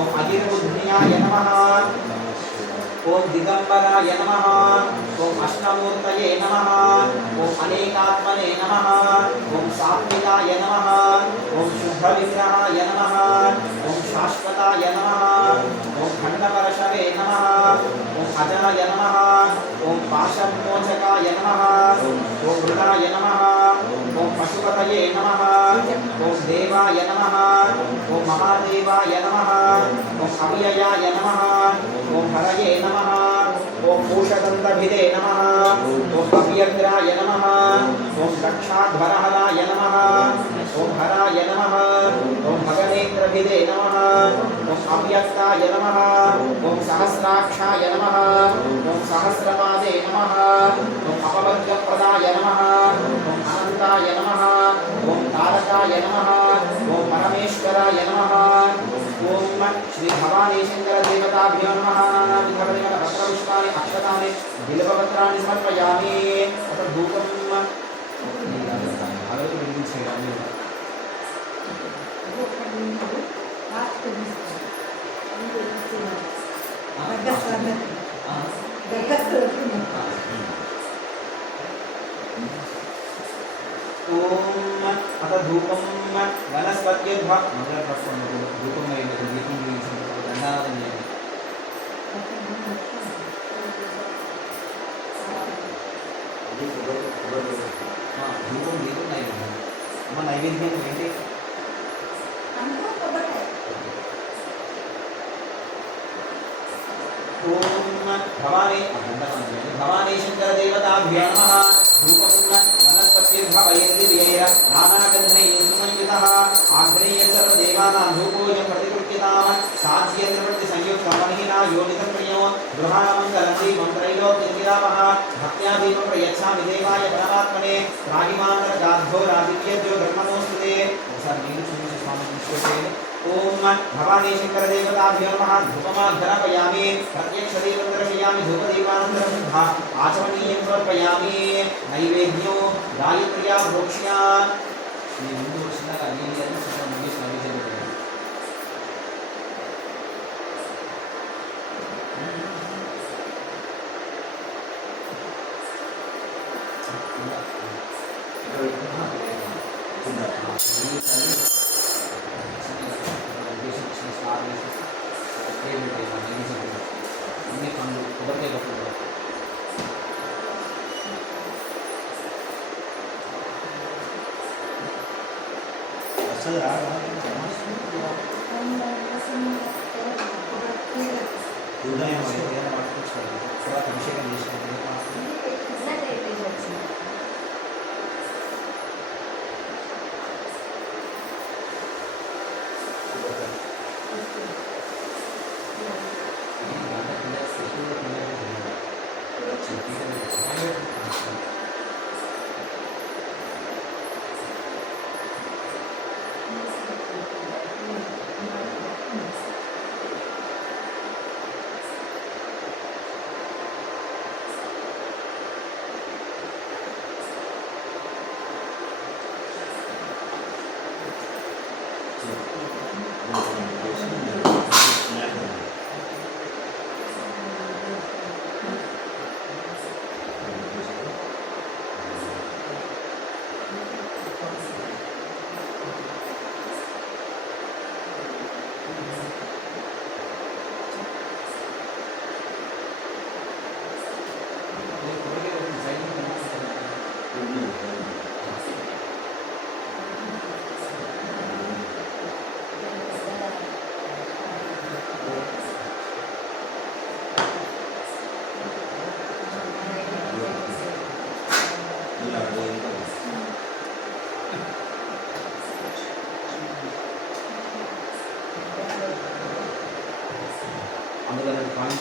ॐ अगिर्बुद्धियाय नमः ॐ दिगम्बराय नमः ॐ अष्टमूर्तये नमः ॐ अनेकात्मने नमः ॐ सात्विकाय नमः ॐ शुद्धविग्रहाय नमः ॐ शाश्वताय नमः ॐ खण्डपरशवे नमः ॐ अजनाय नमः ॐ पाशमोचकाय नमः ॐ मृगाय नमः ॐ पशुपतये नमः ॐ देवाय नमः ॐ महादेवाय नमः ॐ अव्ययाय नमः ॐ हरये नमः ॐ पूषदन्तभिदे नमः ॐ अव्यग्राय नमः ॐ रक्षाध्वरहराय नमः ॐ हराय नमः ॐ भगनेत्रभिदे नमः ॐ अव्यक्ताय नमः ॐ सहस्राक्षाय नमः ॐ सहस्रपादे नमः ॐ अपवर्गप्रदाय नमः ॐ अनन्ताय नमः ॐ तारकाय नमः ॐ परमेश्वराय नमः ॐ श्री भवानी शंकर देवताभ्यो नमः नानाविधपरिमल पत्रपुष्पाणि अक्षतानि बिल्वपत्राणि समर्पयामि अथ धूपम् ओम अथ धूपम वनस्पत्यर्भ मंगलप्रस्थ धूपम दीपम गंधाराधन धूपम दीपम नैवेद्యం మన నైవేద్యం ఏంటి ओम भवानी भवानी शंकर देवताभ्यो नमः धूपं वनस्पतिर्भवैर्दिव्यैः नानागन्धैः सुसंयुतः आग्नेय सर्वदेवानां धूपोऽयं प्रतिगृह्यताम् साध्येन्द्रप्रतिसंयुक्तमहिना योनितं प्रियो गृहामङ्गलं दीपं त्रैलोक्यं भक्त्या दीपं प्रयच्छामि देवाय परमात्मने रागिमान्तरगाद्धोरादिव्यज्यो ब्रह्मणोऽस्तुते स्वामी ओम भवानी शंकर देवताभ्यो नमः धूपमाघ्रापयामि प्रत्यक्षदीपं दर्शयामि धूपदीपानन्तरं शुद्धा आचमनीयं समर्पयामि नैवेद्यो गायत्र्या प्रोक्ष्या ఈ ముందు వచ్చిన నీళ్ళని సగం ముగిసి నైవేద్యం పెట్టాలి అన్ని పనులు కొబ్బరికాయ పట్టుకుంటారు అసలు ఉదయం ఏదైనా పట్టుకొచ్చుకోవాలి తర్వాత అభిషేకం చేసుకోవాలి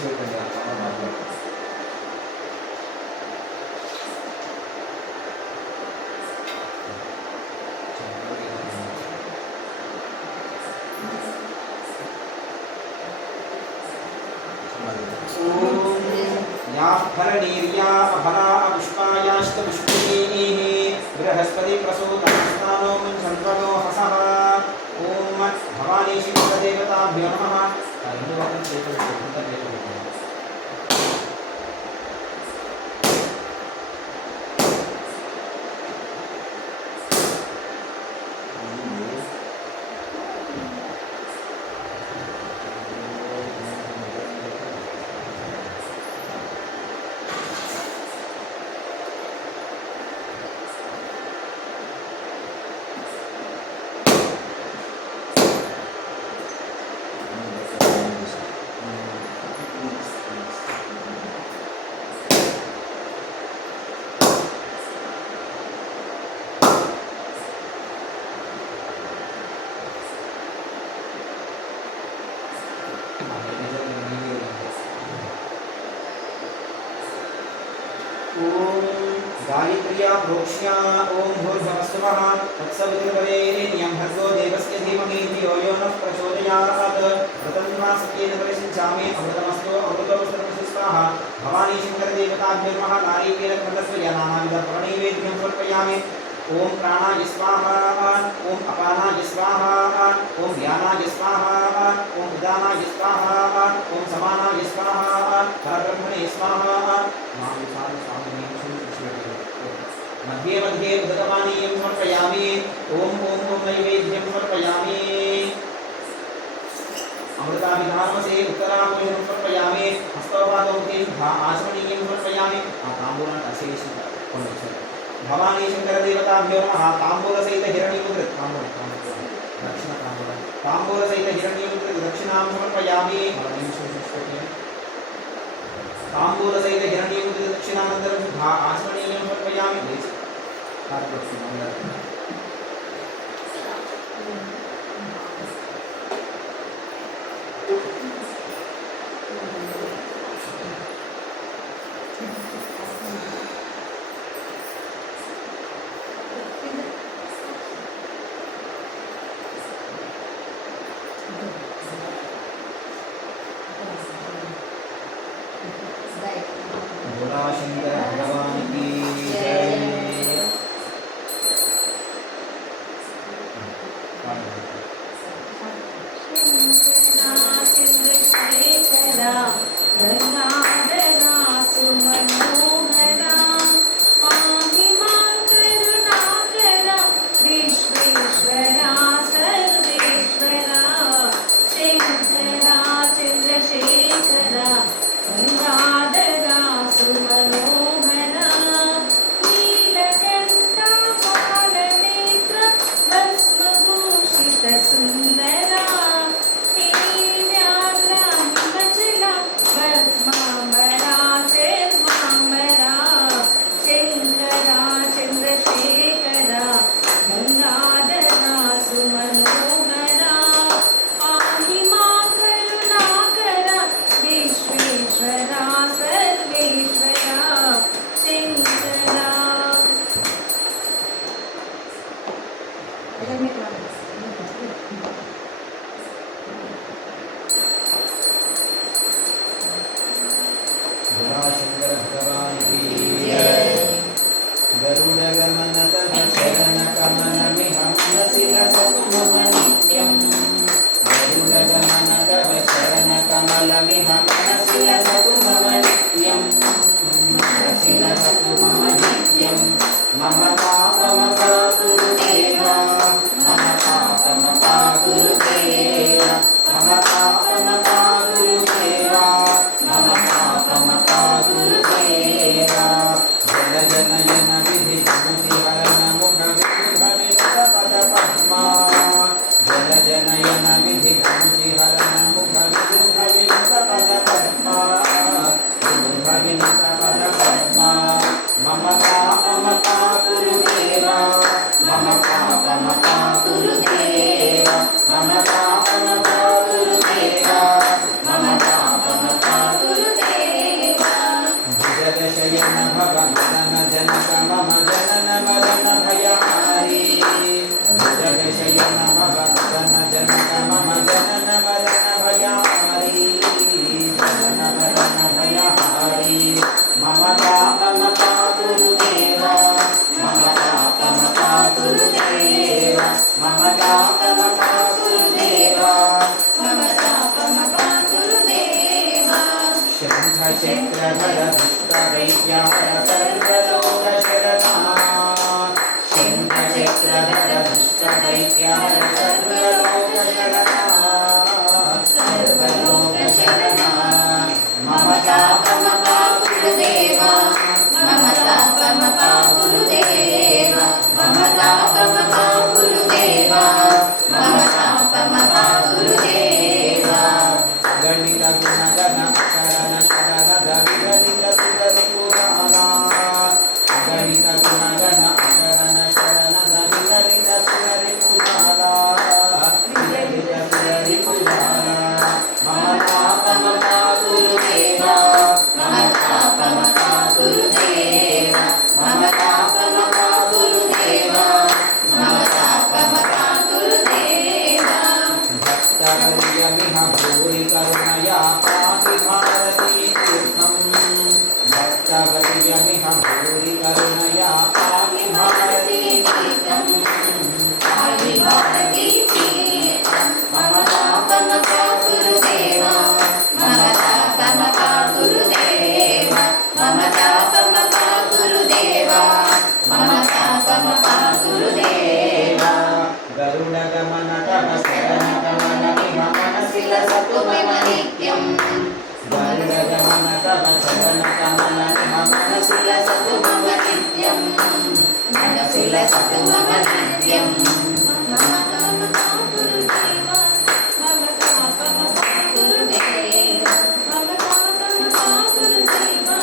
విడిచిపెట్టండి ఆ పాపాలు. या फलनीर्या अफला पुष्पायाश्च पुष्पिणीः बृहस्पति प्रसूतस्नानो मुञ्चन्त्वनो हसः ॐ भवानी शिवदेवताभ्यो नमः. రెండు వారం చేతులు गायत्र्या प्रोक्ष्या ओम भूर्भुवस्सुवः तत्सवितुर्वरेण्यं भर्गो देवस्य धीमहि धियो यो नः प्रचोदयात् व्रतं सत्येन परिशिञ्चामि अमृतमस्तु अमृतोऽस्तु स्वाहा. भवानी शङ्करदेवताभ्यो नमः. नारिकेलखण्डस्य नानाविधपर्णैवेद्यं समर्पयामि. ओम प्राणाय स्वाहा ओम अपानाय स्वाहा ओम व्यानाय स्वाहा ओम उदानाय स्वाहा ओम समानाय स्वाहा परब्रह्मणे स्वाहा. मध्ये मध्ये उदकपानीयं समर्पयामि. ओम ओम ओम नैवेद्यं समर्पयामि. अमृताभिधानमसे उत्तराभूषणं समर्पयामि. हस्तोपादोमुखे आचमनीयं समर्पयामि. ताम्बूलान् अशेषं भवानी शङ्करदेवताभ्यो नमः. ताम्बूलसहित हिरण्यमुद्रित दक्षिण ताम्बूलसहित हिरण्यमुद्रित दक्षिणां समर्पयामि. ताम्बूलसहित हिरण्यमुद्रित दक्षिणानन्तरं आचमनीयं समर्पयामि. शंकर भगवान की जय. चंद्रशेखरा गंगाधरा सुमनोहरा पाहि मां करुणाकरा विश्वेश्वरा सर्वेश्वरा शंकरा चंद्रशेखरा गंगाधरा सुमनोहरा नीलकंठा कालनेत्र भस्मभूषित सुंदरा भस्मांबरा चेर्मांबरा शंकरा चंद्रशेखरा गंगाधरा सुमनोहरा पाहि मां करुणाकरा विश्वेश्वरा सर्वेश्वरा शंकरा. शंकर भगवान की जय. गरुड़ गमन तव चरण कमल विहंगसि लसतु मम नित्यं. गरुड़ गमन तव चरण कमल विहंगसि लसतु मम नित्यं. हंसि लसतु मम नित्यं. मम पापम पाकुरु देवा मम पापम पाकुरु देवा मम पापम दैत्याहर सर्वलोकशरणा शङ्खचक्रधर दुष्टदैत्याहर सर्वलोकशरणा सर्वलोकशरणा मम तापमपा गुरुदेवा मम तापमपा गुरुदेवा मम तापमपा गुरुदेवा मम तापमपा गुरुदेवा गणित गुणगण शरण शरण गणित सुगरि पुराणा गणित गुणगण शरण शरण गणित सुगरि पुराणा गणित सुगरि पुराणा मम तापमपा गुरुदेवा मम तापमपा गुरुदेवा मम तापमपा गुरुदेवा मम तापमपा गुरुदेवा भक्तवर्यमिह भूरि करुणया पाहि भारती तीर्थं भक्तवर्यमिह भूरि करुणया पाहि भारती तीर्थं पाहि भारती तीर्थं मम तापमपा गुरुदेवा मम तापमपा गुरुदेवा मम तापमपा गुरुदेवा मम तापमपा गुरुदेवा गरुडगमन तव शरणगमनमिह मनसि लसतु मम नित्यं गरुडगमन तव शरणगमनमिह मनसि लसतु मम नित्यं मनसि लसतु मम नित्यं मम तापमपा गुरुदेवा मम तापमपा गुरुदेवा मम तापमपा गुरुदेवा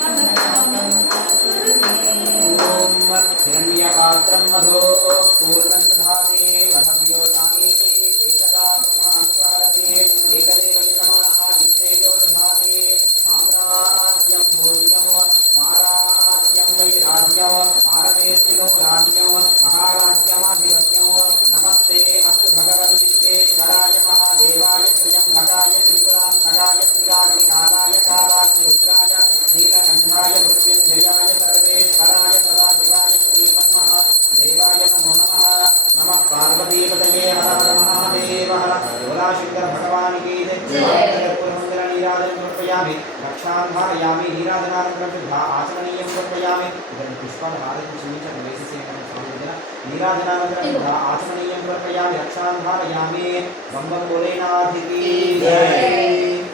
मम तापमपा गुरुदेवा ॐ हिरण्यपात्रं मधो पूर्णं दधाते वधव्यो सामीते एकदा ब्रह्मानुपहरते एकदेव विद्यमान आदित्येयो दधाते साम्राज्यं भोज्यं स्वाराज्यं वैराज्यं पारमेष्टिनो राज्यं महाराज्यमाधिपत्यं नमस्ते अस्तु भगवन् विश्वेश्वराय महादेवाय त्र्यम्बकाय त्रिपुरान्तकाय त्रिराग्निकालाय कालाग्निरुद्राय नीलकण्ठाय मृत्युञ्जयाय सर्वेश्वराय सदाशिवाय श्रीमन्महादेवाय नमो नमः नमः पार्वतीपतये हर हर महादेव बोलाशंकर भगवान की जय पूर्वमंगल नीराजन समर्पयामि रक्षां धारयामि नीराजनानन्तरं शुद्धा आचरणीयं समर्पयामि इदं पुष्पहारं समीचीनं वैशिष्ट्यं स्वामिना नीराजनानन्तरं शुद्धा आचरणीयं समर्पयामि रक्षां धारयामि बम बम भोलेनाथ की जय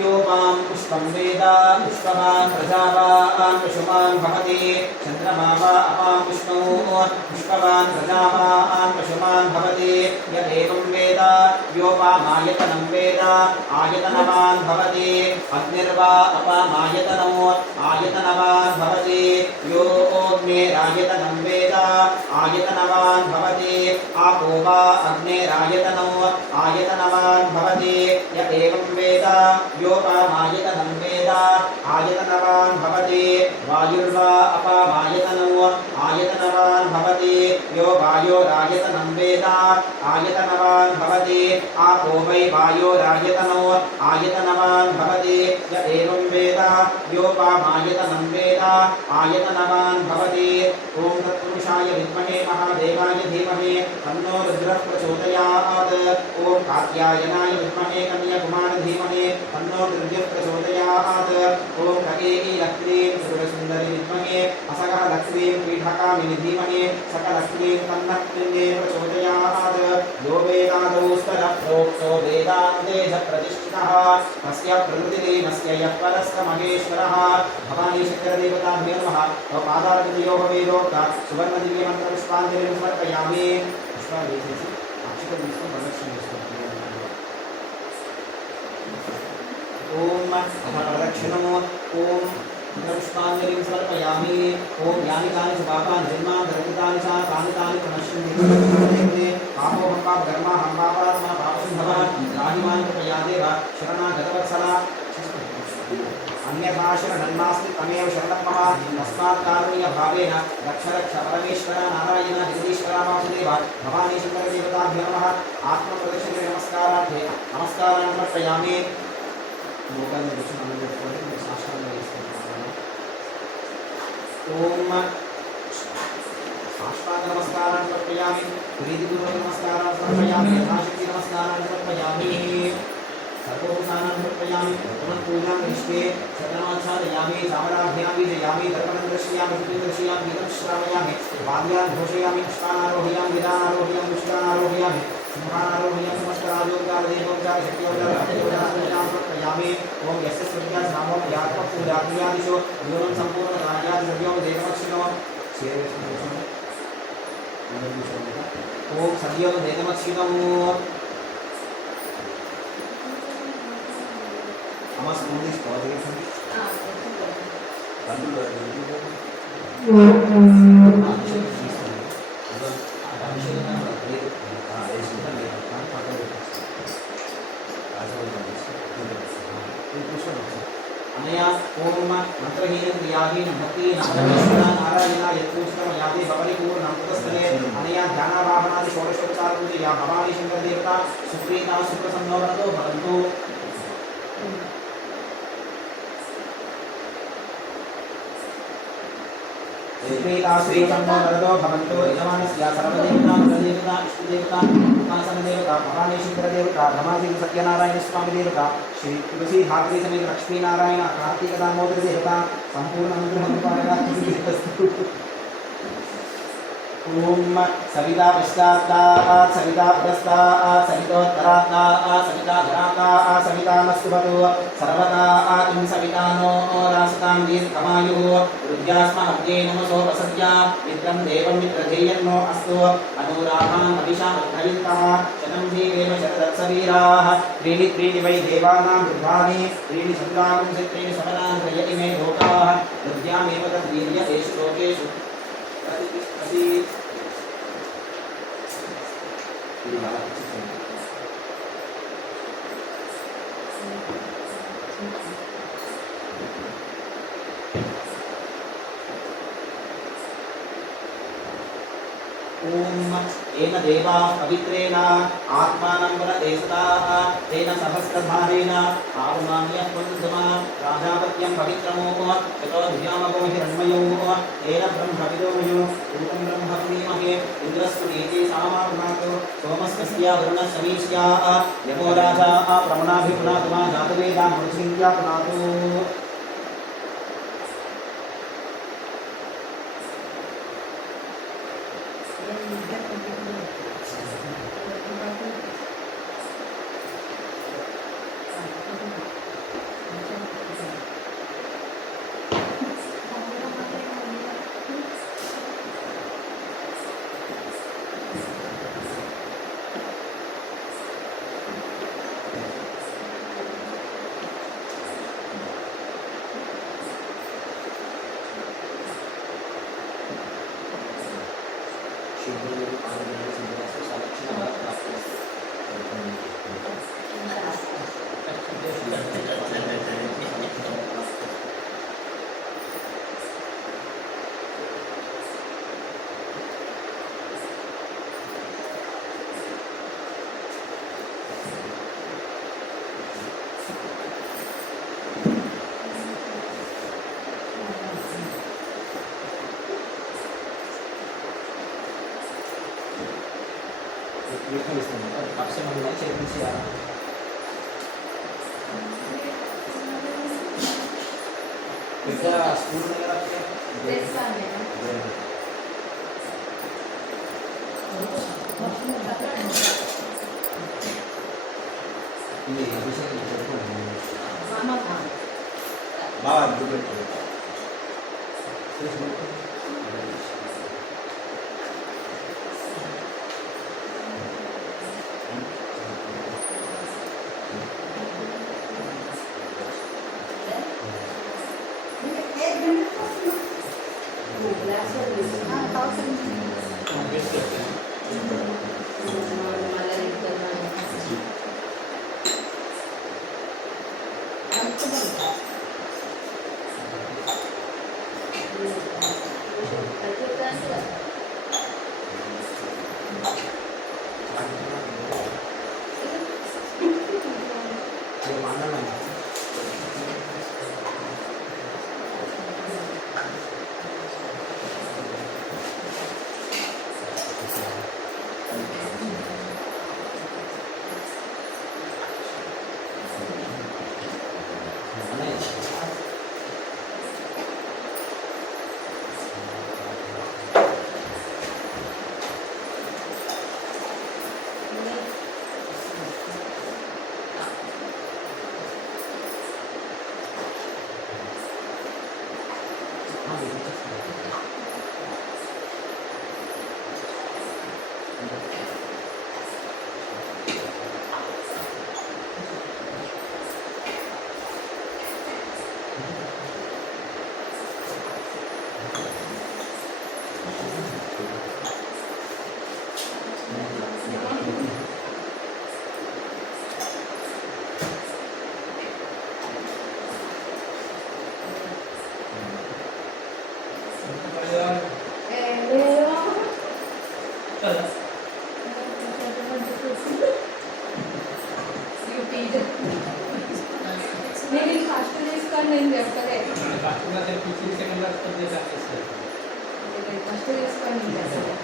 योपां पुष्पं वेद पुष्पवान् प्रजावान् पशुमान् भवति चन्द्रमा वा अपां पुष्पौ पुष्पवान् प्रजावान् पशुमान् भवति य एवं वेद योपामायतनं वेद आयतनवान् भवति अग्निर्वा अपामायतनो आयतनवान् भवति यो अग्निरायतनं वेद आयतनवान् भवति आपो वा अग्निरायतनो आयतनवान् भवति य एवं वेद योपामायतनं वेद आयतनवान् भवति वायुर्वा अपामायतनो आयतनवान् भवति यो वायोरायतनं वेद आयतनवान् भवति आपो वै वायोरायतनो आयतनवान् भवति य एवं वेद योपामायतनं वेद आयतनवान् भवति ॐ तत्पुरुषाय विद्महे महादेवाय धीमहि तन्नो रुद्रः प्रचोदयात् ॐ कात्यायनाय विद्महे कन्याकुमारी धीमहि तन्नो दुर्गः प्रचोदयात् ॐ खगेयी लक्ष्मीं सुरसुन्दरी विद्महे असगः लक्ष्मीं पीठकामिनी धीमहि सकलक्ष्मीं तन्नः प्रचोदयात् यो वेदादौ स्तरः प्रोक्तो वेदान्ते च प्रतिष्ठितः तस्य प्रकृतिलीनस्य यः परस्य महेश्वरः भवानी शक्तिदेवताभ्यो नमः पादारविन्दयोः वेदोक्त सुवर्णदिव्यमन्त्रपुष्पाञ्जलिं समर्पयामि पुष्पावेशेषु अक्षतपुष्पं प्रदक्षिणेष्वि ॐ प्रदक्षिणम् ॐ पुष्पाञ्जलिं समर्पयामि ॐ यानि कानि च पापानि जन्मानि धर्मितानि च तानि तानि प्रणश्यन्ति पापो हम पाप कर्मा हम पापात्मा पापसंभवः राहिमानि कृपया देव शरणागतवत्सला अन्यभाषणन्नास्ति तमेव शरणं मम तस्मात् कारुण्यभावेन रक्ष रक्ष परमेश्वर नारायण जगदीश्वर वासुदेव भवानी शङ्करदेवताभ्यो नमः आत्मप्रदक्षिणे नमस्कारार्थे नमस्कारान् समर्पयामि मोकल दक्षिण अनुग्रह साष्टांग ओम साष्टांग नमस्कारान् समर्पयामि प्रीतिपूर्वक नमस्कारान् समर्पयामि यथाशक्ति नमस्कारान् समर्पयामि सर्वोपसानान् समर्पयामि पुनः पूजां करिष्ये शतनामाच्छादयामि चामराभ्यां बीजयामि दर्पणं दर्शयामि धूपं दर्शयामि गीतं श्रावयामि वाद्यान् घोषयामि पुष्पानारोहयामि विदानारोहयामि पुष्पानारोहयामि सिंहानारोहयामि समस्तराजोपचारदेवोपचार शक्त्योपचार समर्पयामि ओम यस्य स्वर्ग्यात् नामो यात्मपूजाक्रियादिषु न्यूनं सम्पूर्णकार्यादिसर्वं देवमक्षिणो ओम सद्यो देवमक्षिणो Mas nulis kalau jadi kan? Bantu dari itu. Ada misalnya berarti sudah dilakukan pada itu Anaya Om Mantrahin Kriyahin Bhakti Namadamishwara Narayana Yatpuchtam Yadi Bhavani Pur Namutastale Anaya Dhyana Vahanadi Shorashopachara Puja Ya Bhavani Shankar Devata Suprita Suprasannorato Bhavantu Shrita Shri चंद्र वरदो भवंतो यजमानस्य सर्वदेवता कुलदेवता इष्टदेवता उपासनदेवता भवानी शंकरदेवता ब्रह्मादि सत्यनारायण स्वामी देवता श्री तुलसी धात्री समेत लक्ष्मी नारायण कार्तिक दामोदर देवता संपूर्ण अनुग्रह पारगास्तु ओम सविता पश्चात्तात् सविता पुरस्तात् सवितोत्तरात्तात् सविता धरात्तात् सविता नस्तुभतो सर्वदा किं सवितानो रासतां दीर्घमायुः रुद्यास्महव्ये नमसो वसत्या मित्रं देवं मित्रधेयन्नो अस्तु अनुराधान् अभिशामद्धयन्तः शतं जीवेम शतदत्सवीराः त्रीणि वै देवानां वृद्धानि त्रीणि सन्दागुंसि त्रीणि समनान् त्रय इमे लोकाः रुद्यामेव तद्वीर्य तेषु लोकेषु ओम येन देवा पवित्रेण आत्मानं वरदेशताः तेन सहस्रधारेण आरुणान्यः पुरुषमा राजापत्यं पवित्रमो यतो धियामगो हिरण्मयो येन ब्रह्मविदोमयो रूपं ब्रह्म पुनीमहे इन्द्रस्तु नीति सामापुनातो सोमस्तस्य वरुणशमीष्या यमो राजा प्रमणाभिपुनातुमा जातवेदा मनुष्यन्त्या पुनातो Kapsa mengenai Indonesia. Kita 10 menit ya. Besan ya. Ini bisa dicoba. Mama kan. Bawa juga. నేను ఇది ఫస్ట్ తీసుకొని నేను చెప్పలే ఫస్ట్ తెప్పించి సెకండ్ క్లాస్ చేస్తారు ఫస్ట్ తీసుకొని నేను చెప్పలే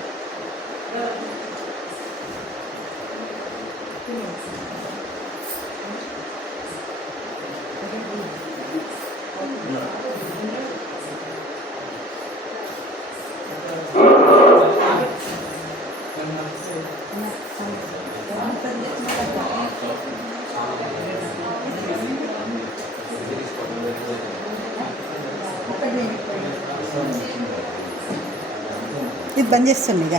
ఇది బంద్ చేస్తుంది ఇక